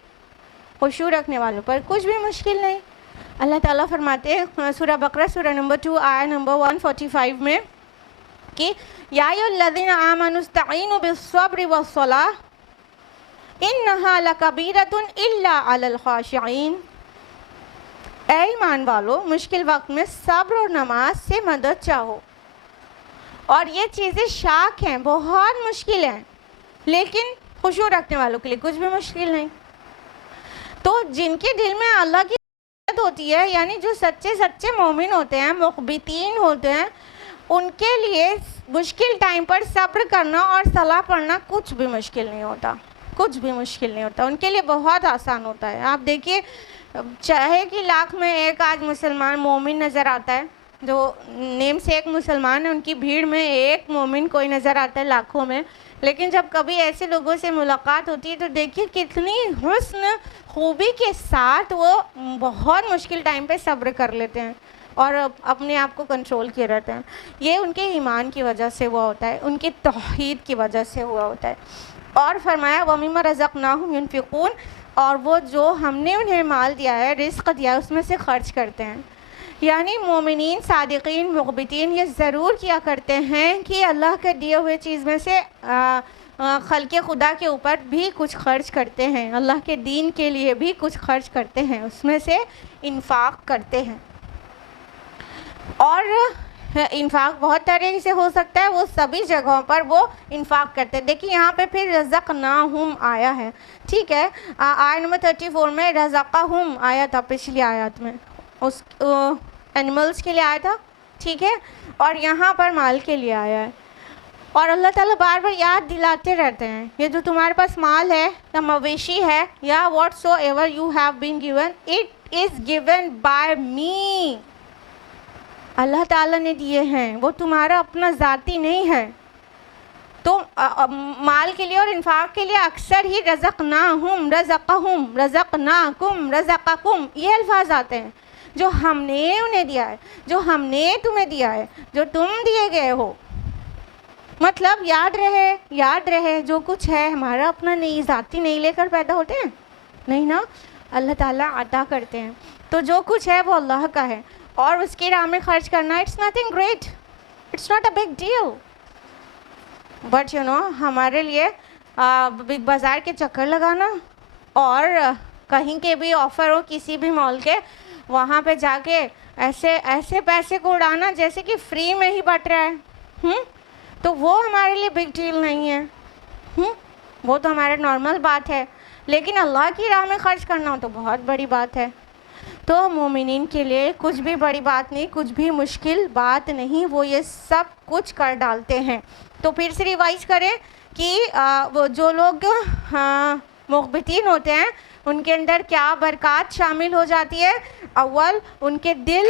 خشوع رکھنے والوں پر کچھ بھی مشکل نہیں۔ اللہ تعالیٰ فرماتے ہیں سورہ بقرہ سورہ نمبر 2 آیت نمبر 145 میں کہ یا ایھا الذین آمنوا استعینوا بالصبر والصلاۃ انہا لکبیرۃ الا علی الخاشعین۔ اے ایمان والو، مشکل وقت میں صبر اور نماز سے مدد چاہو، اور یہ چیزیں شاق ہیں، بہت مشکل ہیں، لیکن خشوع رکھنے والوں کے لیے کچھ بھی مشکل نہیں۔ تو جن کے دل میں اللہ کی محبت ہوتی ہے، یعنی جو سچے سچے مومن ہوتے ہیں، مخبتین ہوتے ہیں، ان کے لیے مشکل ٹائم پر صبر کرنا اور صلاح پڑھنا کچھ بھی مشکل نہیں ہوتا، کچھ بھی مشکل نہیں ہوتا، ان کے لیے بہت آسان ہوتا ہے۔ آپ دیکھیے، چاہے کہ لاکھ میں ایک آج مسلمان مومن نظر آتا ہے، جو نیم سے ایک مسلمان ہے ان کی بھیڑ میں ایک مومن کوئی نظر آتا ہے لاکھوں میں، لیکن جب کبھی ایسے لوگوں سے ملاقات ہوتی ہے تو دیکھیے کتنی حسن خوبی کے ساتھ وہ بہت مشکل ٹائم پہ صبر کر لیتے ہیں اور اپنے آپ کو کنٹرول کیے رہتے ہیں. یہ ان کے ایمان کی وجہ سے ہوا ہوتا ہے، ان کی توحید کی وجہ سے ہوا ہوتا ہے. اور فرمایا وَمِمَّا رَزَقْنَاهُمْ يُنْفِقُونَ، اور وہ جو ہم نے انہیں مال دیا ہے، رزق دیا ہے، اس میں سے خرچ کرتے ہیں. یعنی مومنین، صادقین، مخبتین یہ ضرور کیا کرتے ہیں کہ اللہ کے دیے ہوئے چیز میں سے خلق خدا کے اوپر بھی کچھ خرچ کرتے ہیں، اللہ کے دین کے لیے بھی کچھ خرچ کرتے ہیں، اس میں سے انفاق کرتے ہیں. اور انفاق بہت طریقے سے ہو سکتا ہے، وہ سبھی جگہوں پر وہ انفاق کرتے ہیں. دیکھیے یہاں پہ پھر رزقناہم آیا ہے، ٹھیک ہے. آیت نمبر 34 میں رزقہم آیا تھا پچھلی آیات میں، اس اینیملز کے لیے آیا تھا، ٹھیک ہے. اور یہاں پر مال کے لیے آیا ہے. اور اللہ تعالیٰ بار بار یاد دلاتے رہتے ہیں یہ جو تمہارے پاس مال ہے یا مویشی ہے یا whatsoever you have been given, it is given by me. اللہ تعالیٰ نے دیے ہیں، وہ تمہارا اپنا ذاتی نہیں ہے. تو مال کے لیے اور انفاق کے لیے اکثر ہی رزقناہم، رزقہم، رزقناکم، رزقکم یہ الفاظ آتے ہیں. جو ہم نے انہیں دیا ہے، جو ہم نے تمہیں دیا ہے، جو تم دیے گئے ہو. مطلب یاد رہے جو کچھ ہے ہمارا اپنا نہیں، ذاتی نہیں لے کر پیدا ہوتے ہیں، نہیں نا، اللہ تعالیٰ عطا کرتے ہیں. تو جو کچھ ہے وہ اللہ کا ہے اور اس کی راہ میں خرچ کرنا it's nothing great, it's not a big deal. But ہمارے لیے بگ بازار کے چکر لگانا اور کہیں کے بھی آفر ہو کسی بھی مال کے، وہاں پہ جا کے ایسے پیسے کو اڑانا جیسے کہ فری میں ہی بٹ رہا ہے، تو وہ ہمارے لیے بگ ڈیل نہیں ہے، وہ تو ہمارے نارمل بات ہے. لیکن اللہ کی راہ میں خرچ کرنا تو بہت بڑی بات ہے. تو مومنین کے لیے کچھ بھی بڑی بات نہیں، کچھ بھی مشکل بات نہیں، وہ یہ سب کچھ کر ڈالتے ہیں. تو پھر سے ریوائز کریں کہ وہ جو لوگ مخبتین ہوتے ہیں ان کے اندر کیا برکات شامل ہو جاتی ہے. اول ان کے دل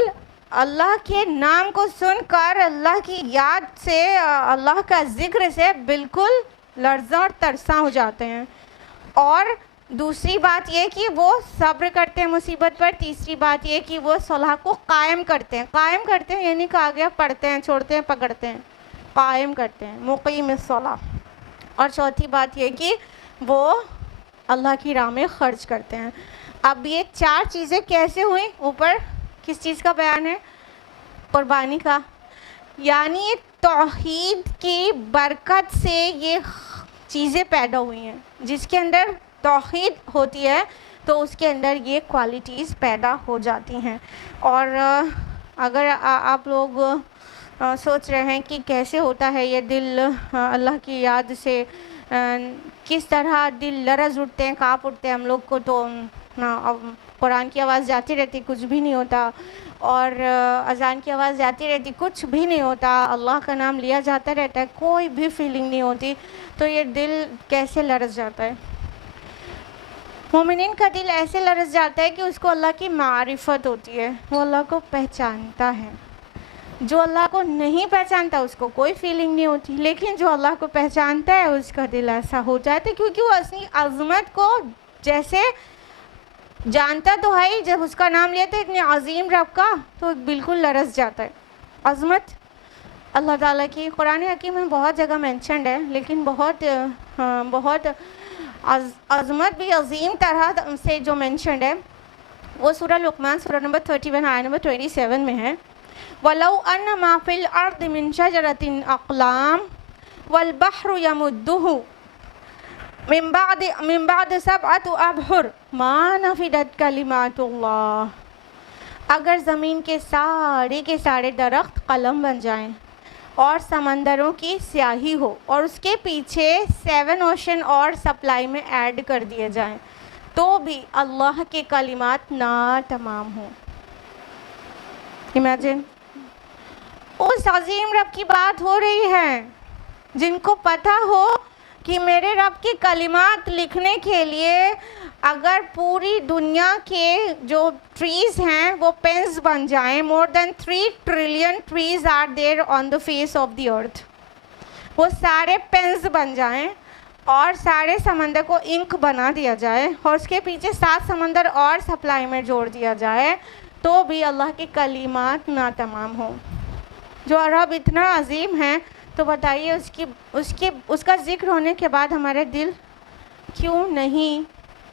اللہ کے نام کو سن کر، اللہ کی یاد سے، اللہ کا ذکر سے بالکل لرزاں اور ترساں ہو جاتے ہیں. اور دوسری بات یہ کہ وہ صبر کرتے ہیں مصیبت پر. تیسری بات یہ کہ وہ صلح کو قائم کرتے ہیں یعنی کہا گیا پڑھتے ہیں، چھوڑتے ہیں، پکڑتے ہیں، قائم کرتے ہیں، مقیم الصلاح. اور چوتھی بات یہ کہ وہ اللہ کی راہ میں خرچ کرتے ہیں. اب یہ چار چیزیں کیسے ہوئیں؟ اوپر کس چیز کا بیان ہے؟ قربانی کا. یعنی توحید کی برکت سے یہ چیزیں پیدا ہوئی ہیں. جس کے اندر توحید ہوتی ہے تو اس کے اندر یہ کوالٹیز پیدا ہو جاتی ہیں. اور اگر آپ لوگ سوچ رہے ہیں کہ کیسے ہوتا ہے یہ دل اللہ کی یاد سے، کس طرح دل لرز اٹھتے ہیں، کانپ اٹھتے ہیں ہم لوگ کو، تو قرآن کی آواز جاتی رہتی کچھ بھی نہیں ہوتا، اور اذان کی آواز جاتی رہتی کچھ بھی نہیں ہوتا، اللہ کا نام لیا جاتا رہتا ہے کوئی بھی فیلنگ نہیں ہوتی، تو یہ دل کیسے لرز جاتا ہے؟ مومنین کا دل ایسے لرز جاتا ہے کہ اس کو اللہ کی معرفت ہوتی ہے، وہ اللہ کو پہچانتا ہے. جو اللہ کو نہیں پہچانتا اس کو کوئی فیلنگ نہیں ہوتی، لیکن جو اللہ کو پہچانتا ہے اس کا دل ایسا ہو جاتا ہے، کیونکہ وہ اپنی عظمت کو جیسے جانتا تو ہے ہی، جب اس کا نام لیتا ہے اتنے عظیم رب کا تو بالکل لرز جاتا ہے. عظمت اللہ تعالیٰ کی قرآن حکیم میں بہت جگہ مینشنڈ ہے، لیکن بہت عظمت بھی عظیم طرح سے جو مینشنڈ ہے وہ سورہ لقمان سورہ نمبر 31 آیت نمبر 27 میں ہے. وَلَوْ أَنَّ مَا فِي الْأَرْضِ مِنْ شَجَرَةٍ أَقْلَامٍ وَالْبَحْرُ يَمُدُّهُ مِنْ بَعْدِ سَبْعَةِ أَبْحُرٍ مَا نَفِدَتْ كَلِمَاتُ اللَّهِ. اگر زمین کے سارے درخت قلم بن جائیں اور سمندروں کی سیاہی ہو اور اس کے پیچھے 7 اوشن اور سپلائی میں ایڈ کر دیے جائیں تو بھی اللہ کے کلمات نا تمام ہوں. امیجن، اس عظیم رب کی بات ہو رہی ہے جن کو پتہ ہو کہ میرے رب کی کلمات لکھنے کے لیے اگر پوری دنیا کے جو ٹریز ہیں وہ پینز بن جائیں, more than 3 trillion trees are there on the face of the earth, وہ سارے پینز بن جائیں اور سارے سمندر کو انک بنا دیا جائے اور اس کے پیچھے 7 سمندر اور سپلائی میں جوڑ دیا جائے, تو بھی اللہ کی کلمات نہ تمام ہوں. جو رب اتنا عظیم ہے, تو بتائیے اس کا ذکر ہونے کے بعد ہمارے دل کیوں نہیں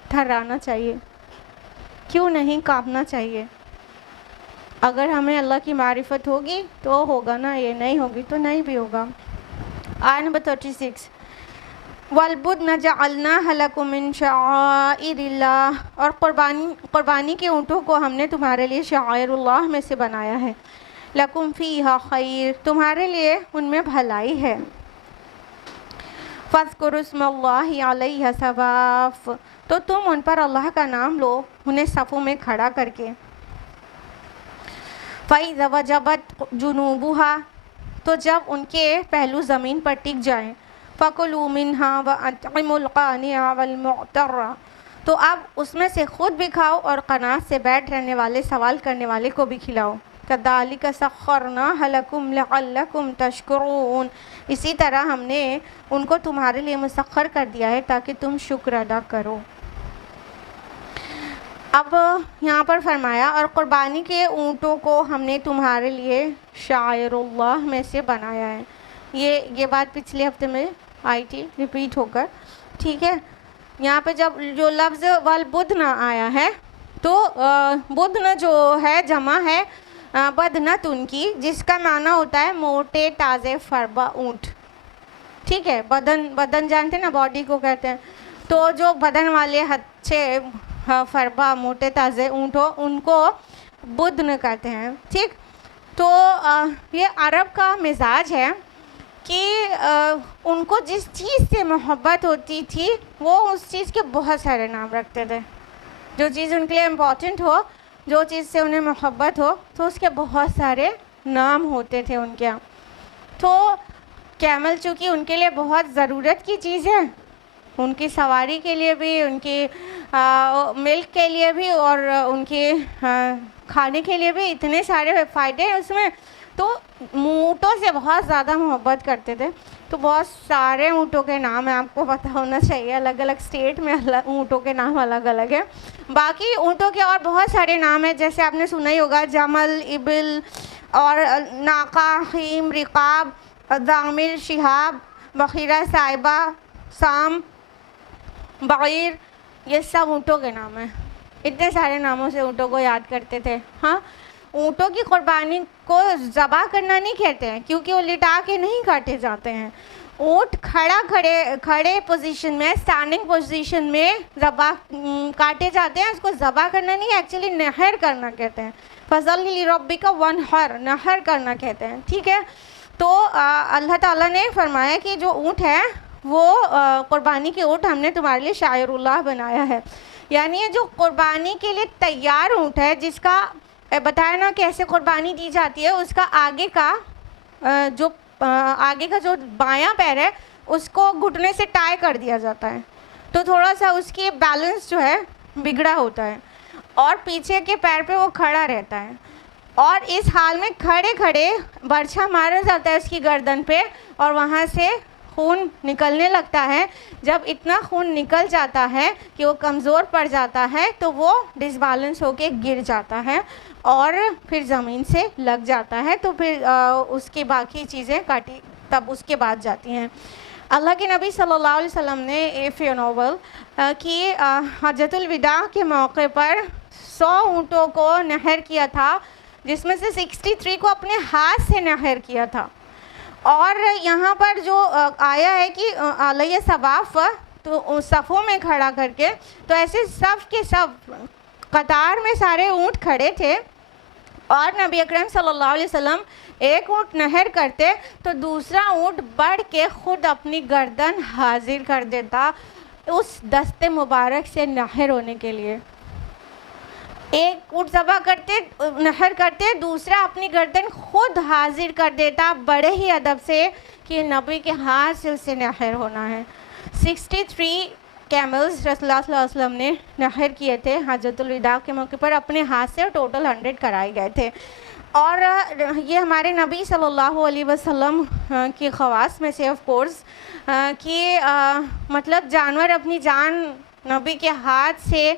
تھرانا چاہیے, کیوں نہیں کانپنا چاہیے؟ اگر ہمیں اللہ کی معرفت ہوگی تو ہوگا نا, یہ نہیں ہوگی تو نہیں بھی ہوگا. آیت نمبر 36, وَالْبُدْنَ جَعَلْنَاهَا لَكُم مِّن شَعَائِرِ اللَّهِ, اور قربانی کے اونٹوں کو ہم نے تمہارے لیے شعائر اللہ میں سے بنایا ہے. لَكُم فِيهَا خَيْرٌ, تمہارے لیے ان میں بھلائی ہے. فَاذْكُرُوا اسْمَ اللَّهِ عَلَيْهَا صَوَافَ, تو تم ان پر اللہ کا نام لو انہیں صفوں میں کھڑا کر کے. فَإِذَا وَجَبَتْ جُنُوبُهَا, تو جب ان کے پہلو زمین پر ٹک جائیں. فَكُلُوا مِنْهَا وَأَطْعِمُوا الْقَانِعَ وَالْمُعْتَرَّ, تو اب اس میں سے خود بھی کھاؤ اور قناعت سے بیٹھ رہنے والے, سوال کرنے والے کو بھی کھلاؤ. كَذَلِكَ سَخَّرْنَاهَا لَكُمْ لَعَلَّكُمْ تَشْكُرُونَ, اسی طرح ہم نے ان کو تمہارے لیے مسخر کر دیا ہے تاکہ تم شکر ادا کرو. اب یہاں پر فرمایا اور قربانی کے اونٹوں کو ہم نے تمہارے لیے شعائر اللہ میں سے بنایا ہے. یہ بات پچھلے ہفتے میں آئی تھی ریپیٹ ہو کر, ٹھیک ہے. یہاں پہ جب جو لفظ والبدن آیا ہے تو بدن جو ہے جمع ہے بدنتن کی, جس کا معنی ہوتا ہے موٹے تازے فربا اونٹ, ٹھیک ہے. بدن جانتے ہیں نا, باڈی کو کہتے ہیں. تو جو بدن والے اچھے فربا موٹے تازے اونٹ ہو ان کو بدن کہتے ہیں, ٹھیک. تو یہ عرب کا مزاج ہے کہ ان کو جس چیز سے محبت ہوتی تھی وہ اس چیز کے بہت سارے نام رکھتے تھے. جو چیز ان کے لیے امپورٹنٹ ہو, جو چیز سے انہیں محبت ہو, تو اس کے بہت سارے نام ہوتے تھے ان کے یہاں. تو کیمل چونکہ ان کے لیے بہت ضرورت کی چیز ہے, ان کی سواری کے لیے بھی, ان کی ملک کے لیے بھی, اور ان کے کھانے کے لیے بھی اتنے سارے فائدے ہیں اس میں, تو اونٹوں سے بہت زیادہ محبت کرتے تھے. تو بہت سارے اونٹوں کے نام ہیں, آپ کو پتہ ہونا چاہیے. الگ الگ اسٹیٹ میں اونٹوں کے نام الگ الگ ہیں. باقی اونٹوں کے اور بہت سارے نام ہیں, جیسے آپ نے سنا ہی ہوگا جمل, ابل, اور ناقہ, خیم, رقاب, ضامر, شہاب, بخیرہ, صائبہ, سام, بعیر, یہ سب اونٹوں کے نام ہیں. اتنے سارے ناموں سے اونٹوں کو یاد کرتے تھے. ہاں, اونٹوں کی قربانی کو ذبح کرنا نہیں کہتے ہیں, کیونکہ وہ لٹا کے نہیں کاٹے جاتے ہیں. اونٹ کھڑے پوزیشن میں, اسٹینڈنگ پوزیشن میں ذبح کاٹے جاتے ہیں. اس کو ذبح کرنا نہیں, ایکچولی نحر کرنا کہتے ہیں. فَصَلِّ لِرَبِّكَ وَانْحَرْ, نحر کرنا کہتے ہیں, ٹھیک ہے. تو اللہ تعالیٰ نے فرمایا کہ جو اونٹ ہے وہ قربانی کے اونٹ ہم نے تمہارے لیے شاعر اللہ بنایا ہے. یعنی یہ جو قربانی کے لیے تیار اونٹ ہے, جس کا بتایا نا کیسے قربانی دی جاتی ہے, اس کا آگے کا جو بایاں پیر ہے اس کو گھٹنے سے ٹائی کر دیا جاتا ہے, تو تھوڑا سا اس کی بیلنس جو ہے بگڑا ہوتا ہے, اور پیچھے کے پیر پہ وہ کھڑا رہتا ہے. اور اس حال میں کھڑے کھڑے برچھا مارا جاتا ہے اس کی گردن پہ, اور وہاں سے خون نکلنے لگتا ہے. جب اتنا خون نکل جاتا ہے کہ وہ کمزور پڑ جاتا ہے تو وہ ڈس بیلنس ہو کے گر جاتا ہے اور پھر زمین سے لگ جاتا ہے. تو پھر اس کی باقی چیزیں کاٹی تب اس کے بعد جاتی ہیں. اللہ کے نبی صلی اللہ علیہ وسلم نے فیونول کی حجۃ الوداع کے موقع پر 100 اونٹوں کو نحر کیا تھا, جس میں سے 63 کو اپنے ہاتھ سے نحر کیا تھا. اور یہاں پر جو آیا ہے کہ علیہ صواف, تو صفوں میں کھڑا کر کے, تو ایسے صف کے سب قطار میں سارے اونٹ کھڑے تھے, اور نبی اکرم صلی اللہ علیہ وسلم ایک اونٹ نحر کرتے تو دوسرا اونٹ بڑھ کے خود اپنی گردن حاضر کر دیتا اس دست مبارک سے نحر ہونے کے لیے. ایک اونٹ ذبح کرتے, نحر کرتے, دوسرا اپنی گردن خود حاضر کر دیتا بڑے ہی ادب سے کہ نبی کے ہاتھ سے اسے نحر ہونا ہے. 63 کیملز رسول اللہ صلی اللہ علیہ وسلم نے نحر کیے تھے حجۃ الوداع کے موقع پر اپنے ہاتھ سے، ٹوٹل 100 کرائے گئے تھے. اور یہ ہمارے نبی صلی اللہ علیہ وسلم کی خواص میں سے آف کورس کہ مطلب جانور اپنی جان نبی کے ہاتھ سے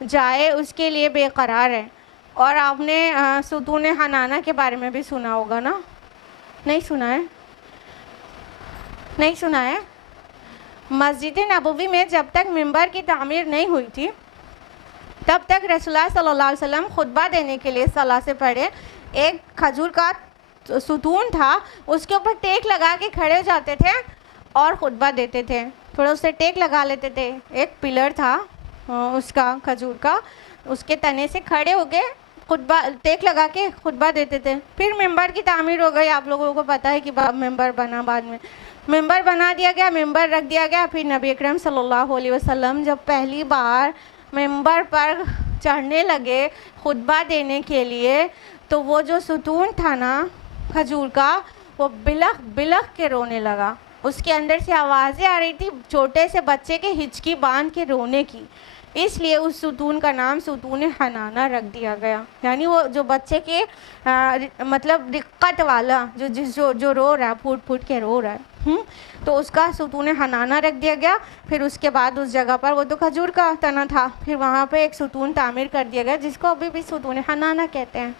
جائے اس کے لیے بے قرار ہے. اور آپ نے ستون حنانہ کے بارے میں بھی سنا ہوگا نا؟ نہیں سنا ہے؟ نہیں سنا ہے؟ مسجد نبوی میں جب تک ممبر کی تعمیر نہیں ہوئی تھی تب تک رسول اللہ صلی اللہ علیہ وسلم خطبہ دینے کے لیے صلاح سے پہلے ایک کھجور کا ستون تھا، اس کے اوپر ٹیک لگا کے کھڑے ہو جاتے تھے اور خطبہ دیتے تھے. تھوڑا اسے ٹیک لگا لیتے تھے، ایک پلر تھا اس کا کھجور کا، اس کے تنے سے کھڑے ہو کے خطبہ ٹیک لگا کے خطبہ دیتے تھے. پھر ممبر کی تعمیر ہو گئی، آپ لوگوں کو پتہ ہے کہ ممبر بنا، بعد میں ممبر بنا دیا گیا، ممبر رکھ دیا گیا. پھر نبی اکرم صلی اللہ علیہ وسلم جب پہلی بار ممبر پر چڑھنے لگے خطبہ دینے کے لیے تو وہ جو ستون تھا نا کھجور کا، وہ بلخ بلخ کے رونے لگا. اس کے اندر سے آوازیں آ رہی تھی چھوٹے سے بچے کے ہچکی باندھ کے رونے کی. اس لیے اس ستون کا نام ستون حنانہ رکھ دیا گیا. یعنی وہ جو بچے کے مطلب رقت والا جو رو رہا ہے، پھوٹ پھوٹ کے رو رہا ہے، تو اس کا ستون حنانہ رکھ دیا گیا. پھر اس کے بعد اس جگہ پر وہ تو کھجور کا تنا تھا، پھر وہاں پہ ایک ستون تعمیر کر دیا گیا جس کو ابھی بھی ستون حنانہ کہتے ہیں.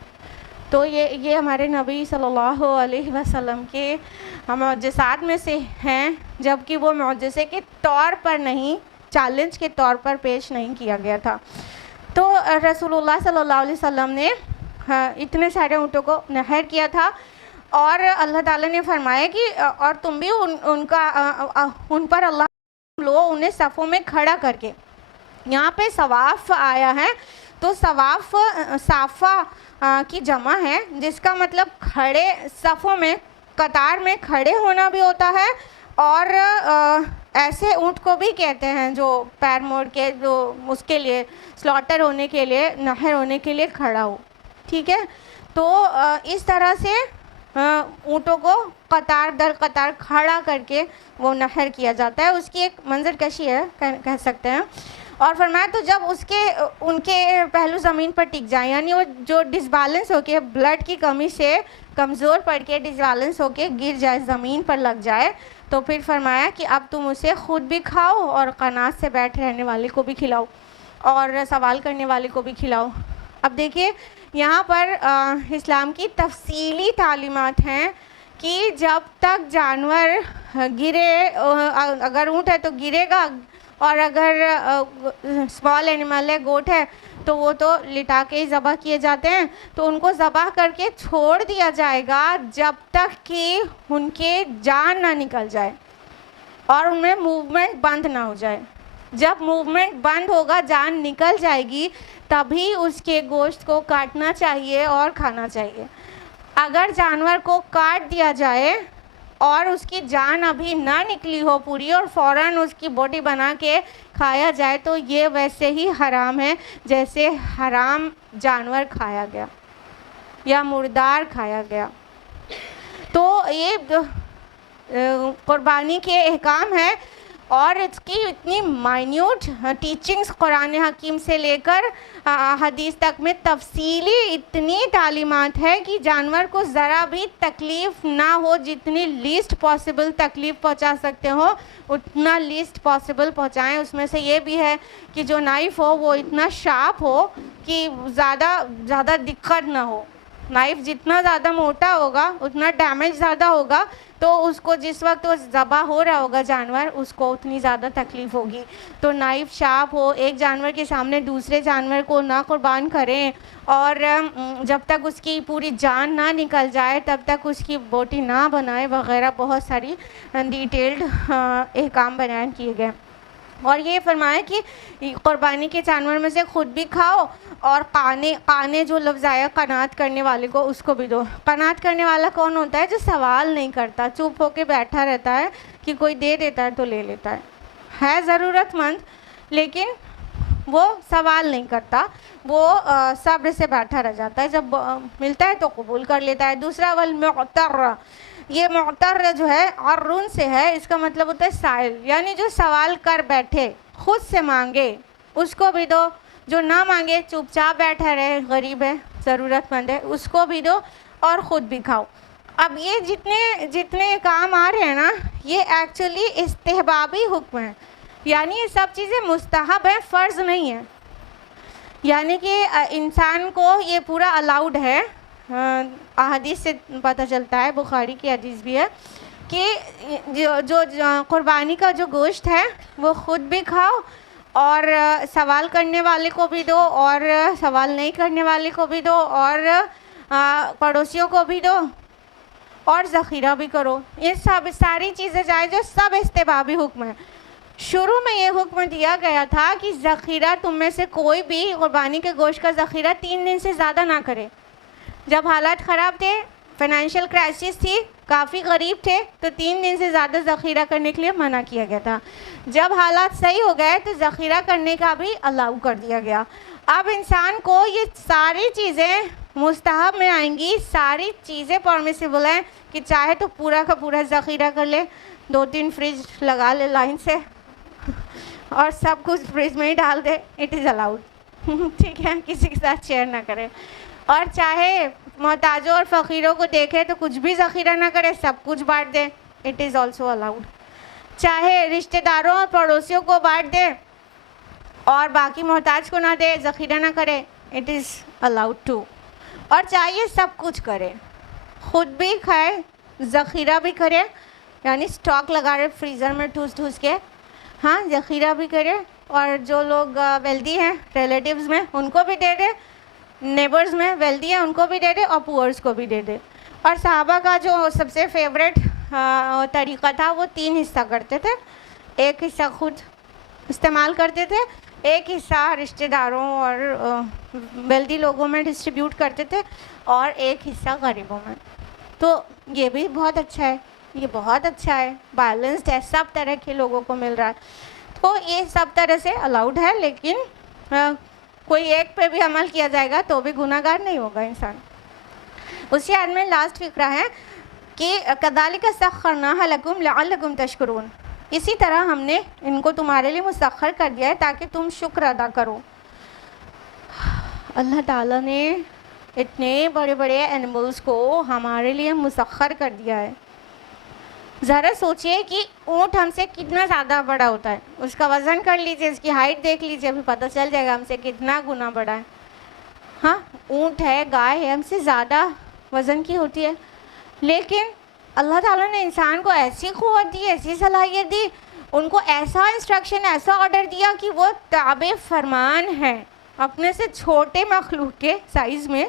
تو یہ ہمارے نبی صلی اللہ علیہ وسلم کے معجزات میں سے ہیں، جبکہ وہ معجزے کے طور پر نہیں، چیلنج کے طور پر پیش نہیں کیا گیا تھا. تو رسول اللہ صلی اللہ علیہ وسلم نے اتنے سارے اونٹوں کو نحر کیا تھا، اور اللہ تعالیٰ نے فرمایا کہ اور تم بھی ان پر اللہ لو، انہیں صفوں میں کھڑا کر کے. یہاں پہ ثواف آیا ہے تو ثواف صافہ کی جمع ہے، جس کا مطلب کھڑے صفوں میں قطار میں کھڑے ہونا بھی ہوتا ہے، اور ایسے اونٹ کو بھی کہتے ہیں جو پیر موڑ کے، جو اس کے لیے سلاٹر ہونے کے لیے، نحر ہونے کے لیے کھڑا ہو. ٹھیک ہے، تو اس طرح سے اونٹوں کو قطار در قطار کھڑا کر کے وہ نحر کیا جاتا ہے. اس کی ایک منظر کشی ہے کہہ سکتے ہیں. اور فرمایا تو جب ان کے پہلو زمین پر ٹک جائیں، یعنی وہ جو ڈس بیلنس ہو کے بلڈ کی کمی سے کمزور پڑ کے ڈس بیلنس ہو کے گر جائے، زمین پر لگ جائے، تو پھر فرمایا کہ اب تم اسے خود بھی کھاؤ اور قناعت سے بیٹھ رہنے والے کو بھی کھلاؤ اور سوال کرنے والے کو بھی کھلاؤ. اب دیکھیے یہاں پر اسلام کی تفصیلی تعلیمات ہیں کہ جب تک جانور گرے، اگر اونٹ ہے تو گرے گا، اور اگر اسمال اینیمل ہے، گوٹ ہے، تو وہ تو لٹا کے ہی ذبح کیے جاتے ہیں. تو ان کو ذبح کر کے چھوڑ دیا جائے گا جب تک کہ ان کے جان نہ نکل جائے اور ان میں موومنٹ بند نہ ہو جائے. جب موومنٹ بند ہوگا، جان نکل جائے گی، تبھی اس کے گوشت کو کاٹنا چاہیے اور کھانا چاہیے. اگر جانور کو کاٹ دیا جائے اور اس کی جان ابھی نہ نکلی ہو پوری اور فوراً اس کی بوٹی بنا کے کھایا جائے تو یہ ویسے ہی حرام ہے جیسے حرام جانور کھایا گیا یا مردار کھایا گیا. تو یہ قربانی کے احکام ہیں، اور اس کی اتنی مائنیوٹ ٹیچنگز قرآن حکیم سے لے کر حدیث تک میں تفصیلی اتنی تعلیمات ہے کہ جانور کو ذرا بھی تکلیف نہ ہو، جتنی لیسٹ پاسبل تکلیف پہنچا سکتے ہو اتنا لیسٹ پاسبل پہنچائیں. اس میں سے یہ بھی ہے کہ جو نائف ہو وہ اتنا شارپ ہو کہ زیادہ دقت نہ ہو. نائف جتنا زیادہ موٹا ہوگا اتنا ڈیمیج زیادہ ہوگا، تو اس کو جس وقت وہ ذبح ہو رہا ہوگا جانور، اس کو اتنی زیادہ تکلیف ہوگی. تو نائف شارپ ہو، ایک جانور کے سامنے دوسرے جانور کو نہ قربان کریں، اور جب تک اس کی پوری جان نہ نکل جائے تب تک اس کی بوٹی نہ بنائے وغیرہ، بہت ساری ڈیٹیلڈ احکام بیان کیے گئے. اور یہ فرمایا کہ قربانی کے جانور میں سے خود بھی کھاؤ، اور قانے جو لفظ آیا قناعت کرنے والے کو، اس کو بھی دو. قناعت کرنے والا کون ہوتا ہے؟ جو سوال نہیں کرتا، چپ ہو کے بیٹھا رہتا ہے کہ کوئی دے دیتا ہے تو لے لیتا ہے ضرورت مند، لیکن وہ سوال نہیں کرتا، وہ صبر سے بیٹھا رہ جاتا ہے، جب ملتا ہے تو قبول کر لیتا ہے. دوسرا والمعتر، یہ معتر جو ہے عرن سے ہے، اس کا مطلب ہوتا ہے سائل، یعنی جو سوال کر بیٹھے، خود سے مانگے اس کو بھی دو، جو نہ مانگے چپ چاپ بیٹھا رہے، غریب ہے، ضرورت مند ہے، اس کو بھی دو اور خود بھی کھاؤ۔ اب یہ جتنے کام آ رہے ہیں نا، یہ ایکچولی استحبابی حکم ہے، یعنی یہ سب چیزیں مستحب ہیں، فرض نہیں ہیں، یعنی کہ انسان کو یہ پورا الاؤڈ ہے۔ احادیث سے پتہ چلتا ہے، بخاری کی حدیث بھی ہے کہ جو قربانی کا جو گوشت ہے وہ خود بھی کھاؤ اور سوال کرنے والے کو بھی دو اور سوال نہیں کرنے والے کو بھی دو اور پڑوسیوں کو بھی دو اور ذخیرہ بھی کرو۔ یہ سب ساری چیزیں جائیں جو سب استحبابی حکم ہیں۔ شروع میں یہ حکم دیا گیا تھا کہ ذخیرہ تم میں سے کوئی بھی قربانی کے گوشت کا ذخیرہ 3 دن سے زیادہ نہ کرے۔ جب حالات خراب تھے، فائنینشیل کرائسس تھی، کافی غریب تھے، تو 3 دن سے زیادہ ذخیرہ کرنے کے لیے منع کیا گیا تھا۔ جب حالات صحیح ہو گئے تو ذخیرہ کرنے کا بھی الاؤ کر دیا گیا۔ اب انسان کو یہ ساری چیزیں مستحب میں آئیں گی، ساری چیزیں پرمیسیبل ہیں کہ چاہے تو پورا کا پورا ذخیرہ کر لے، 2-3 فریج لگا لے لائن سے اور سب کچھ فریج میں ہی ڈال دے، اٹ از الاؤڈ، ٹھیک ہے، کسی کے ساتھ شیئر نہ کرے۔ اور چاہے محتاجوں اور فقیروں کو دیکھے تو کچھ بھی ذخیرہ نہ کرے، سب کچھ بانٹ دے، اٹ از آلسو الاؤڈ۔ چاہے رشتہ داروں اور پڑوسیوں کو بانٹ دے اور باقی محتاج کو نہ دے، ذخیرہ نہ کرے، اٹ از الاؤڈ ٹو۔ اور چاہیے سب کچھ کرے، خود بھی کھائے، ذخیرہ بھی کرے، یعنی سٹاک لگا رہے فریزر میں ٹھوس کے، ہاں ذخیرہ بھی کرے، اور جو لوگ ویلدی ہیں ریلیٹیوز میں ان کو بھی دے دے، نیبرز میں ویلدی ہیں ان کو بھی دے دے اور پورس کو بھی دے دے۔ اور صحابہ کا جو سب سے فیوریٹ طریقہ تھا وہ 3 حصہ کرتے تھے، ایک حصہ خود استعمال کرتے تھے، ایک حصہ رشتہ داروں اور ویلدی لوگوں میں ڈسٹریبیوٹ کرتے تھے اور ایک حصہ غریبوں میں۔ تو یہ بھی بہت اچھا ہے، یہ بہت اچھا ہے، بیلنسڈ ہے، سب طرح کے لوگوں کو مل رہا ہے، تو یہ سب طرح سے الاؤڈ ہے، لیکن کوئی ایک پہ بھی عمل کیا جائے گا تو بھی گناہ گار نہیں ہوگا انسان۔ اسی آیت میں لاسٹ فقرہ ہے کہ کذالک سخرناھا لکم لعلکم تشکرون، اسی طرح ہم نے ان کو تمہارے لیے مسخر کر دیا ہے تاکہ تم شکر ادا کرو۔ اللہ تعالیٰ نے اتنے بڑے بڑے اینیملز کو ہمارے لیے مسخر کر دیا ہے۔ ذرا سوچئے کہ اونٹ ہم سے کتنا زیادہ بڑا ہوتا ہے، اس کا وزن کر لیجئے، اس کی ہائٹ دیکھ لیجئے، ابھی پتہ چل جائے گا ہم سے کتنا گنا بڑا ہے۔ ہاں اونٹ ہے، گائے ہے، ہم سے زیادہ وزن کی ہوتی ہے، لیکن اللہ تعالیٰ نے انسان کو ایسی قوت دی، ایسی صلاحیت دی، ان کو ایسا انسٹرکشن، ایسا آرڈر دیا کہ وہ تابع فرمان ہے، اپنے سے چھوٹے مخلوق کے سائز میں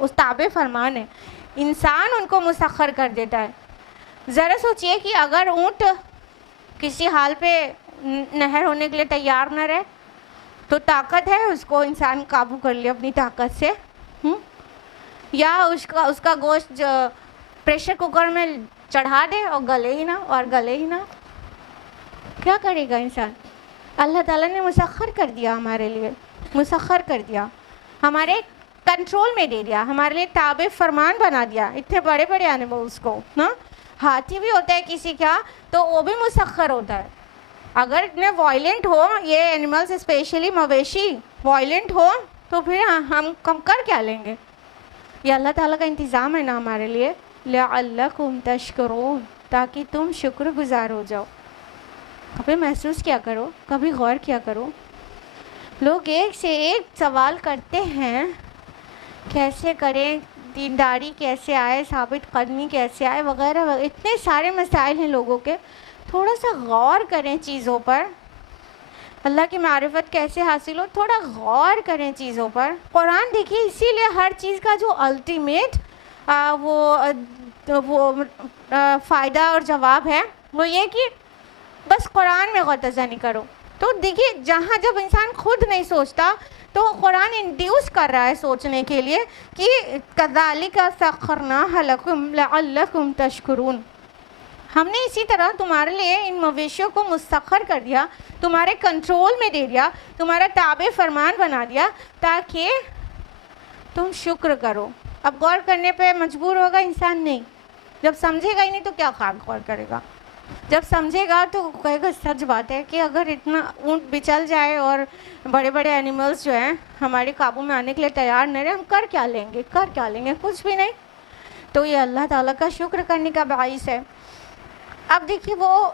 اس تابع فرمان ہے، انسان ان کو مسخر کر دیتا ہے۔ ذرا سوچئے کہ اگر اونٹ کسی حال پہ نہر ہونے کے لیے تیار نہ رہے تو طاقت ہے اس کو انسان قابو کر لے اپنی طاقت سے، یا اس کا گوشت جو پریشر کوکر میں چڑھا دے اور گلے ہی نہ، کیا کرے گا انسان؟ اللہ تعالیٰ نے مسخر کر دیا، ہمارے لیے مسخر کر دیا، ہمارے کنٹرول میں دے دیا، ہمارے لیے تابع فرمان بنا دیا اتنے بڑے بڑے اینیملز کو نا۔ ہاتھی بھی ہوتا ہے کسی کا تو وہ بھی مسخر ہوتا ہے، اگر اتنے وائلنٹ ہو یہ اینیملز، اسپیشلی مویشی وائلنٹ ہو تو پھر ہم کر کیا لیں گے؟ یہ اللہ تعالیٰ کا انتظام ہے نا ہمارے لیے، لعلکم تشکرون، تاکہ تم شکر گزار ہو جاؤ۔ کبھی محسوس کیا کرو، کبھی غور کیا کرو، لوگ ایک سے ایک سوال کرتے ہیں، کیسے کریں، دینداری کیسے آئے، ثابت قدمی کیسے آئے، وغیرہ وغیرہ، اتنے سارے مسائل ہیں لوگوں کے۔ تھوڑا سا غور کریں چیزوں پر، اللہ کی معرفت کیسے حاصل ہو، تھوڑا غور کریں چیزوں پر۔ قرآن دیکھیے، اسی لیے ہر چیز کا جو الٹیمیٹ وہ فائدہ اور جواب ہے وہ یہ کہ بس قرآن میں غوطہ-زنی کرو۔ تو دیکھیے جہاں جب انسان خود نہیں سوچتا تو قرآن انڈیوس کر رہا ہے سوچنے کے لیے کہ کذالک سخرناھا لکم لعلکم تشکرون، ہم نے اسی طرح تمہارے لیے ان مویشیوں کو مسخر کر دیا، تمہارے کنٹرول میں دے دیا، تمہارا تابع فرمان بنا دیا تاکہ تم شکر کرو۔ اب غور کرنے پہ مجبور ہوگا انسان؟ نہیں، جب سمجھے گا ہی نہیں تو کیا غور کرے گا؟ جب سمجھے گا تو کہے گا سچ بات ہے کہ اگر اتنا اونٹ بچل جائے اور بڑے بڑے اینیملز جو ہیں ہمارے قابو میں آنے کے لیے تیار نہ رہے، ہم کر کیا لیں گے؟ کچھ بھی نہیں۔ تو یہ اللہ تعالیٰ کا شکر کرنے کا باعث ہے۔ اب دیکھیے وہ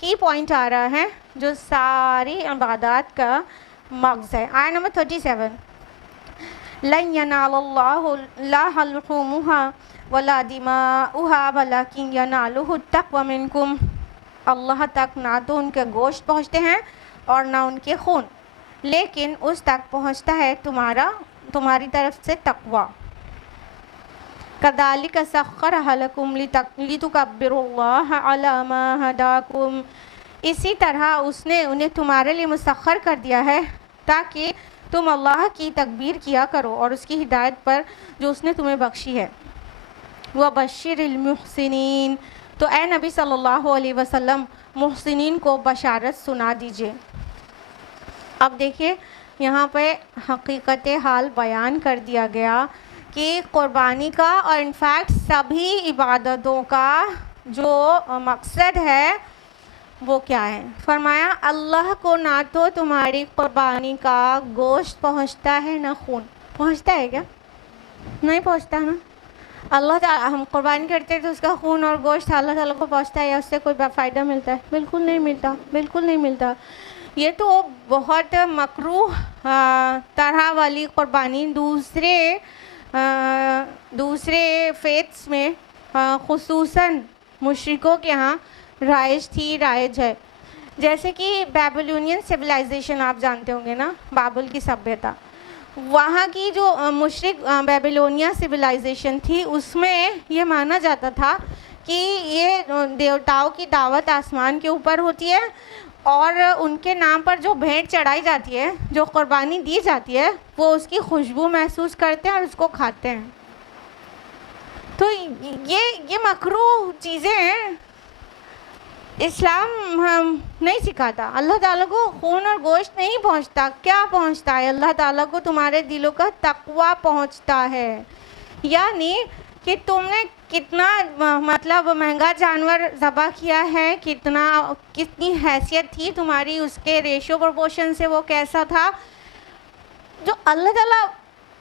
کی پوائنٹ آ رہا ہے جو ساری عبادات کا مغز ہے، آیت نمبر 37 لَن يَنَالَ اللَّهَ لُحُومُهَا وَلَا دِمَاؤُهَا وَلَكِنْ يَنَالُهُ التَّقْوَى مِنْكُمْ، اللہ تک نہ تو ان کے گوشت پہنچتے ہیں اور نہ ان کے خون، لیکن اس تک پہنچتا ہے تمہاری طرف سے تقوی۔ كَذَلِكَ سَخَّرَهَا لَكُمْ لِتُكَبِّرُوا اللَّهَ عَلَى مَا هَدَاكُمْ، اسی طرح اس نے انہیں تمہارے لیے مسخر کر دیا ہے تاکہ تم اللہ کی تکبیر کیا کرو اور اس کی ہدایت پر جو اس نے تمہیں بخشی ہے۔ وَبَشِّرِ الْمُحْسِنِينَ، تو اے نبی صلی اللہ علیہ وسلم محسنین کو بشارت سنا دیجئے۔ اب دیکھیے یہاں پہ حقیقت حال بیان کر دیا گیا کہ قربانی کا اور انفیکٹ سبھی عبادتوں کا جو مقصد ہے وہ کیا ہے؟ فرمایا اللہ کو نہ تو تمہاری قربانی کا گوشت پہنچتا ہے نہ خون پہنچتا ہے، کیا نہیں پہنچتا نا؟ اللہ تعالیٰ ہم قربانی کرتے ہیں تو اس کا خون اور گوشت اللہ تعالیٰ کو پہنچتا ہے یا اس سے کوئی فائدہ ملتا ہے؟ بالکل نہیں ملتا، بالکل نہیں ملتا۔ یہ تو بہت مکروہ طرح والی قربانی دوسرے فیتھس میں خصوصاً مشرکوں کے ہاں رائج ہے، جیسے کہ بیبلونین سویلائزیشن آپ جانتے ہوں گے نا، بابل کی سبھیتا، وہاں کی جو مشرک بیبلونیا سویلائزیشن تھی اس میں یہ مانا جاتا تھا کہ یہ دیوتاؤں کی دعوت آسمان کے اوپر ہوتی ہے اور ان کے نام پر جو بھیٹ چڑھائی جاتی ہے، جو قربانی دی جاتی ہے، وہ اس کی خوشبو محسوس کرتے ہیں اور اس کو کھاتے ہیں۔ تو یہ مکروہ چیزیں ہیں، اسلام نہیں سکھاتا۔ اللہ تعالیٰ کو خون اور گوشت نہیں پہنچتا، کیا پہنچتا ہے؟ اللہ تعالیٰ کو تمہارے دلوں کا تقوی پہنچتا ہے، یعنی کہ تم نے کتنا مطلب مہنگا جانور ذبح کیا ہے، کتنی حیثیت تھی تمہاری، اس کے ریشو پرپورشن سے وہ کیسا تھا، جو اللہ تعالیٰ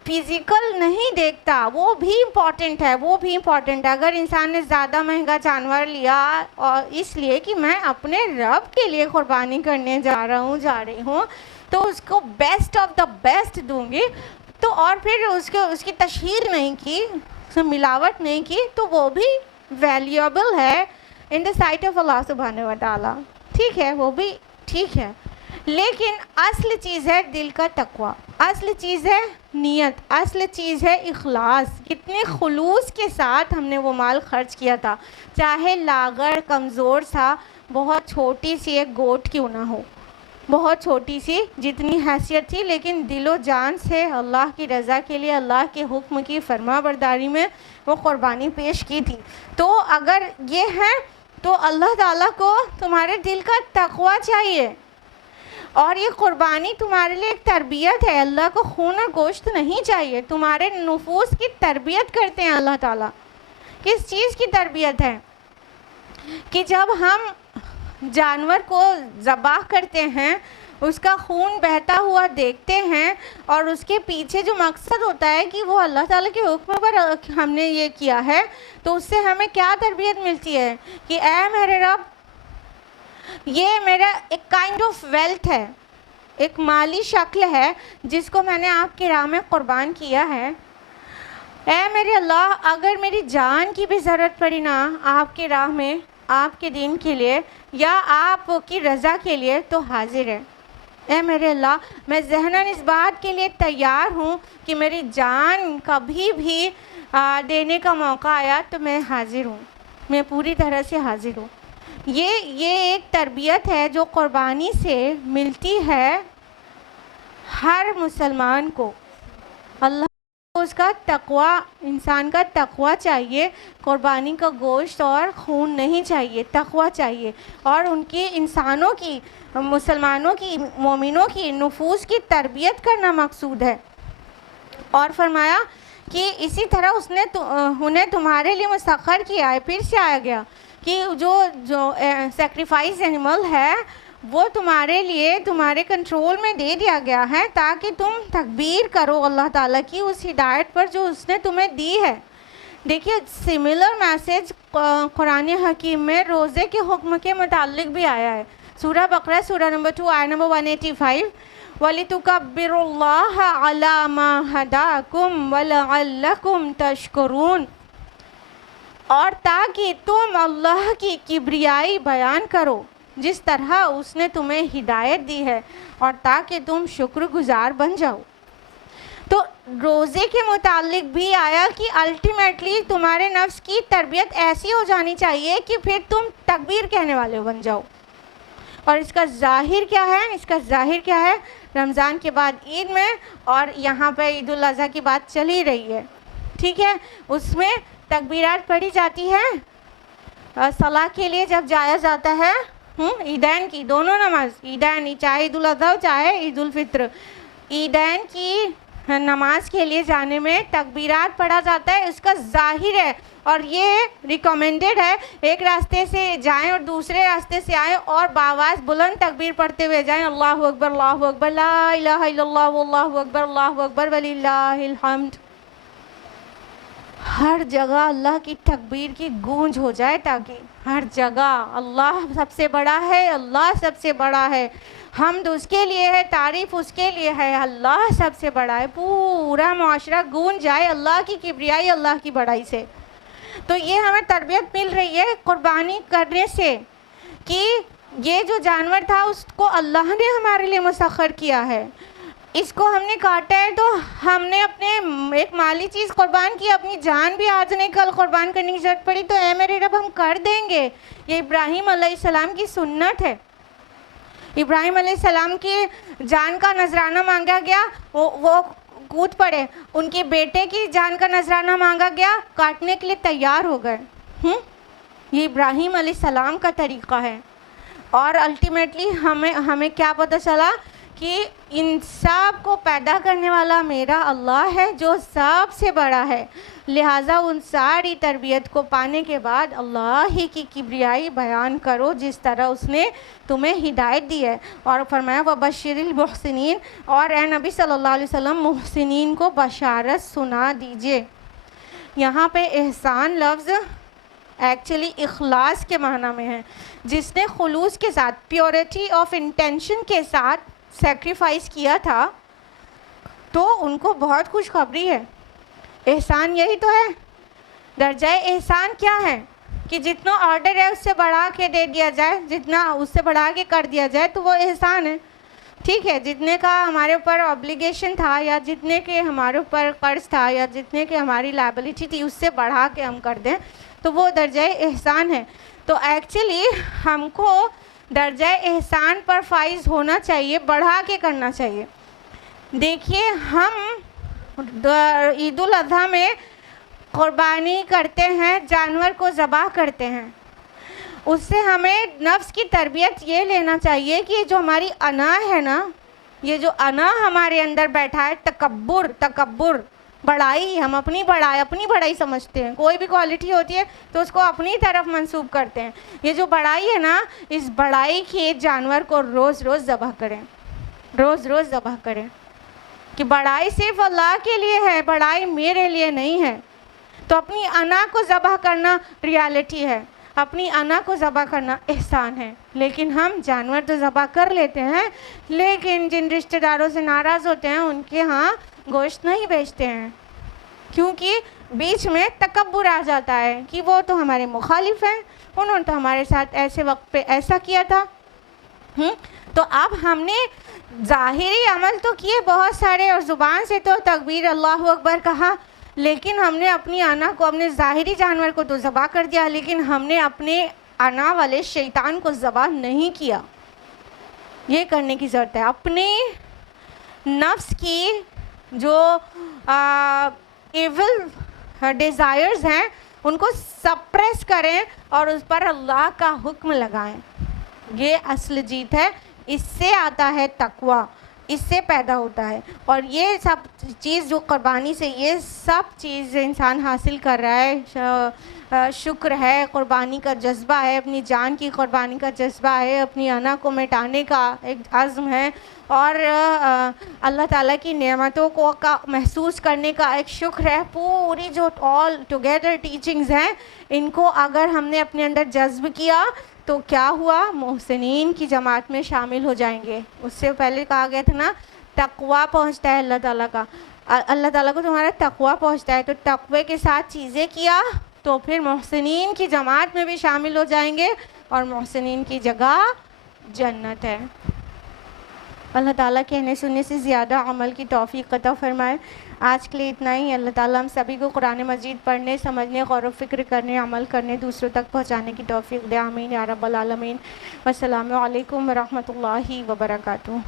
فزیکل نہیں دیکھتا وہ بھی امپورٹنٹ ہے۔ اگر انسان نے زیادہ مہنگا جانور لیا اور اس لیے کہ میں اپنے رب کے لیے قربانی کرنے جا رہی ہوں تو اس کو بیسٹ آف دا بیسٹ دوں گی، تو اور پھر اس کی تشہیر نہیں کی، اس میں ملاوٹ نہیں کی، تو وہ بھی ویلیوبل ہے ان دا سائٹ آف اللہ سبحانہ و تعالیٰ، ٹھیک ہے، وہ بھی ٹھیک ہے۔ لیکن اصل چیز ہے دل کا تقوی، اصل چیز ہے نیت، اصل چیز ہے اخلاص، کتنے خلوص کے ساتھ ہم نے وہ مال خرچ کیا تھا، چاہے لاغر کمزور سا بہت چھوٹی سی ایک گوٹ کیوں نہ ہو، بہت چھوٹی سی جتنی حیثیت تھی، لیکن دل و جان سے اللہ کی رضا کے لیے اللہ کے حکم کی فرما برداری میں وہ قربانی پیش کی تھی۔ تو اگر یہ ہے تو اللہ تعالیٰ کو تمہارے دل کا تقوی چاہیے، اور یہ قربانی تمہارے لیے ایک تربیت ہے، اللہ کو خون اور گوشت نہیں چاہیے، تمہارے نفوس کی تربیت کرتے ہیں اللہ تعالیٰ۔ کس چیز کی تربیت ہے؟ کہ جب ہم جانور کو ذبح کرتے ہیں، اس کا خون بہتا ہوا دیکھتے ہیں، اور اس کے پیچھے جو مقصد ہوتا ہے کہ وہ اللہ تعالیٰ کے حکم پر ہم نے یہ کیا ہے، تو اس سے ہمیں کیا تربیت ملتی ہے کہ اے میرے رب، یہ میرا ایک کائنڈ آف ویلتھ ہے، ایک مالی شکل ہے جس کو میں نے آپ کی راہ میں قربان کیا ہے۔ اے میرے اللہ، اگر میری جان کی بھی ضرورت پڑی نا آپ کی راہ میں، آپ کے دین کے لیے یا آپ کی رضا کے لیے، تو حاضر ہے۔ اے میرے اللہ، میں ذہناً اس بات کے لیے تیار ہوں کہ میری جان کبھی بھی دینے کا موقع آیا تو میں حاضر ہوں، میں پوری طرح سے حاضر ہوں۔ یہ ایک تربیت ہے جو قربانی سے ملتی ہے ہر مسلمان کو۔ اللہ کو اس کا تقوی، انسان کا تقوی چاہیے، قربانی کا گوشت اور خون نہیں چاہیے، تقوی چاہیے، اور ان کی انسانوں کی، مسلمانوں کی، مومنوں کی نفوس کی تربیت کرنا مقصود ہے۔ اور فرمایا کہ اسی طرح اس نے انہیں تمہارے لیے مسخر کیا ہے. پھر سے آیا گیا کہ جو سیکریفائس اینیمل ہے وہ تمہارے لیے تمہارے کنٹرول میں دے دیا گیا ہے تاکہ تم تکبیر کرو اللہ تعالیٰ کی اس ہدایت پر جو اس نے تمہیں دی ہے. دیکھیے سملر میسج قرآن حکیم میں روزے کے حکم کے متعلق بھی آیا ہے. سورہ بقرہ سورہ نمبر 2 آیت نمبر 185 وَلِتُكَبِّرُوا اللَّهَ عَلَى مَا هَدَاكُمْ وَلَعَلَّكُمْ تَشْكُرُونَ، اور تاکہ تم اللہ کی کبریائی بیان کرو جس طرح اس نے تمہیں ہدایت دی ہے، اور تاکہ تم شکر گزار بن جاؤ. تو روزے کے متعلق بھی آیا کہ الٹیمیٹلی تمہارے نفس کی تربیت ایسی ہو جانی چاہیے کہ پھر تم تکبیر کہنے والے بن جاؤ. اور اس کا ظاہر کیا ہے؟ اس کا ظاہر کیا ہے؟ رمضان کے بعد عید میں، اور یہاں پہ عید الاضحیٰ کی بات چل ہی رہی ہے، ٹھیک ہے، اس میں تکبیرات پڑھی جاتی ہے. صلاح کے لیے جب جایا جاتا ہے عیدین کی دونوں نماز، عیدین چاہے عید الاضحیٰ چاہے عید الفطر، عیدین کی نماز کے لیے جانے میں تکبیرات پڑھا جاتا ہے. اس کا ظاہر ہے اور یہ ریکمینڈڈ ہے، ایک راستے سے جائیں اور دوسرے راستے سے آئیں اور بآواز بلند تکبیر پڑھتے ہوئے جائیں. اللہ اکبر اللہ اکبر لا الہ الا اللہ واللہ اکبر اللہ اکبر وللہ الحمد. ہر جگہ اللہ کی تکبیر کی گونج ہو جائے، تاکہ ہر جگہ اللہ سب سے بڑا ہے، اللہ سب سے بڑا ہے، حمد اس کے لیے ہے، تعریف اس کے لیے ہے، اللہ سب سے بڑا ہے. پورا معاشرہ گونج جائے اللہ کی کبریائی، اللہ کی بڑائی سے. تو یہ ہمیں تربیت مل رہی ہے قربانی کرنے سے، کہ یہ جو جانور تھا اس کو اللہ نے ہمارے لیے مسخر کیا ہے. اس کو ہم نے کاٹا ہے تو ہم نے اپنے ایک مالی چیز قربان کی، اپنی جان بھی آج نہیں کل قربان کرنے کی ضرورت پڑی تو اے میرے رب ہم کر دیں گے. یہ ابراہیم علیہ السلام کی سنت ہے. ابراہیم علیہ السلام کی جان کا نذرانہ مانگا گیا، وہ کود پڑے. ان کے بیٹے کی جان کا نذرانہ مانگا گیا، کاٹنے کے لیے تیار ہو گئے. یہ ابراہیم علیہ السلام کا طریقہ ہے. اور الٹیمیٹلی ہمیں کیا پتہ چلا کہ ان سب کو پیدا کرنے والا میرا اللہ ہے جو سب سے بڑا ہے. لہٰذا ان ساری تربیت کو پانے کے بعد اللہ ہی کی کبریائی بیان کرو جس طرح اس نے تمہیں ہدایت دی ہے. اور فرمایا وَبَشِّرِ الْمُحْسِنِينَ، اور اے نبی صلی اللہ علیہ وسلم محسنین کو بشارت سنا دیجئے. یہاں پہ احسان لفظ ایکچولی اخلاص کے معنی میں ہے. جس نے خلوص کے ساتھ، پیورٹی آف انٹینشن کے ساتھ سیکریفائس کیا تھا تو ان کو بہت خوشخبری ہے. احسان یہی تو ہے. درجہ احسان کیا ہے؟ کہ جتنا آرڈر ہے اس سے بڑھا کے دے دیا جائے، جتنا اس سے بڑھا کے کر دیا جائے تو وہ احسان ہے. ٹھیک ہے، جتنے کا ہمارے اوپر آبلیگیشن تھا یا جتنے کے ہمارے اوپر قرض تھا یا جتنے کے ہماری لائبلٹی تھی اس سے بڑھا کے ہم کر دیں تو وہ درجہ احسان ہے. تو ایکچولی ہم کو درجہ احسان پر فائز ہونا چاہیے، بڑھا کے کرنا چاہیے. دیکھیے ہم عید الاضحیٰ میں قربانی کرتے ہیں، جانور کو ذبح کرتے ہیں. اس سے ہمیں نفس کی تربیت یہ لینا چاہیے کہ جو ہماری انا ہے نا، یہ جو انا ہمارے اندر بیٹھا ہے، تکبر، بڑائی، ہم اپنی بڑائی سمجھتے ہیں. کوئی بھی کوالٹی ہوتی ہے تو اس کو اپنی طرف منسوب کرتے ہیں. یہ جو بڑائی ہے نا، اس بڑائی کے جانور کو روز روز ذبح کریں کہ بڑائی صرف اللہ کے لیے ہے، بڑائی میرے لیے نہیں ہے. تو اپنی انا کو ذبح کرنا ریالٹی ہے، اپنی انا کو ذبح کرنا احسان ہے. لیکن ہم جانور تو ذبح کر لیتے ہیں، لیکن جن رشتہ داروں سے ناراض ہوتے ہیں ان کے ہاں گوشت نہیں بیچتے ہیں، کیونکہ بیچ میں تکبر آ جاتا ہے کہ وہ تو ہمارے مخالف ہیں، انہوں نے تو ہمارے ساتھ ایسے وقت پہ ایسا کیا تھا. تو اب ہم نے ظاہری عمل تو کیے بہت سارے اور زبان سے تو تکبیر اللہ اکبر کہا، لیکن ہم نے اپنی انا کو، اپنے ظاہری جانور کو تو ذبح کر دیا، لیکن ہم نے اپنے انا والے شیطان کو ذبح نہیں کیا. یہ کرنے کی ضرورت ہے. اپنے نفس کی جو ایول ڈیزائرز ہیں ان کو سپریس کریں اور اس پر اللہ کا حکم لگائیں. یہ اصل جیت ہے. اس سے آتا ہے تقویٰ. اس سے پیدا ہوتا ہے. اور یہ سب چیز جو قربانی سے یہ سب چیز انسان حاصل کر رہا ہے، شکر ہے، قربانی کا جذبہ ہے، اپنی جان کی قربانی کا جذبہ ہے، اپنی انا کو مٹانے کا ایک عزم ہے، اور اللہ تعالیٰ کی نعمتوں کو محسوس کرنے کا ایک شکر ہے. پوری جو آل ٹوگیدر ٹیچنگز ہیں ان کو اگر ہم نے اپنے اندر جذب کیا تو کیا ہوا؟ محسنین کی جماعت میں شامل ہو جائیں گے. اس سے پہلے کہا گیا تھا نا تقویٰ پہنچتا ہے اللہ تعالیٰ کا، اللہ تعالیٰ کو تمہارا تقویٰ پہنچتا ہے، تو تقوی کے ساتھ چیزیں کیا تو پھر محسنین کی جماعت میں بھی شامل ہو جائیں گے، اور محسنین کی جگہ جنت ہے. اللہ تعالیٰ کہنے سننے سے زیادہ عمل کی توفیق عطا فرمائے. آج کے لیے اتنا ہی. اللہ تعالیٰ ہم سبھی کو قرآن مجید پڑھنے، سمجھنے، غور و فکر کرنے، عمل کرنے، دوسروں تک پہنچانے کی توفیق دے. آمین یا رب العالمین. والسلام علیکم ورحمۃ اللہ وبرکاتہ.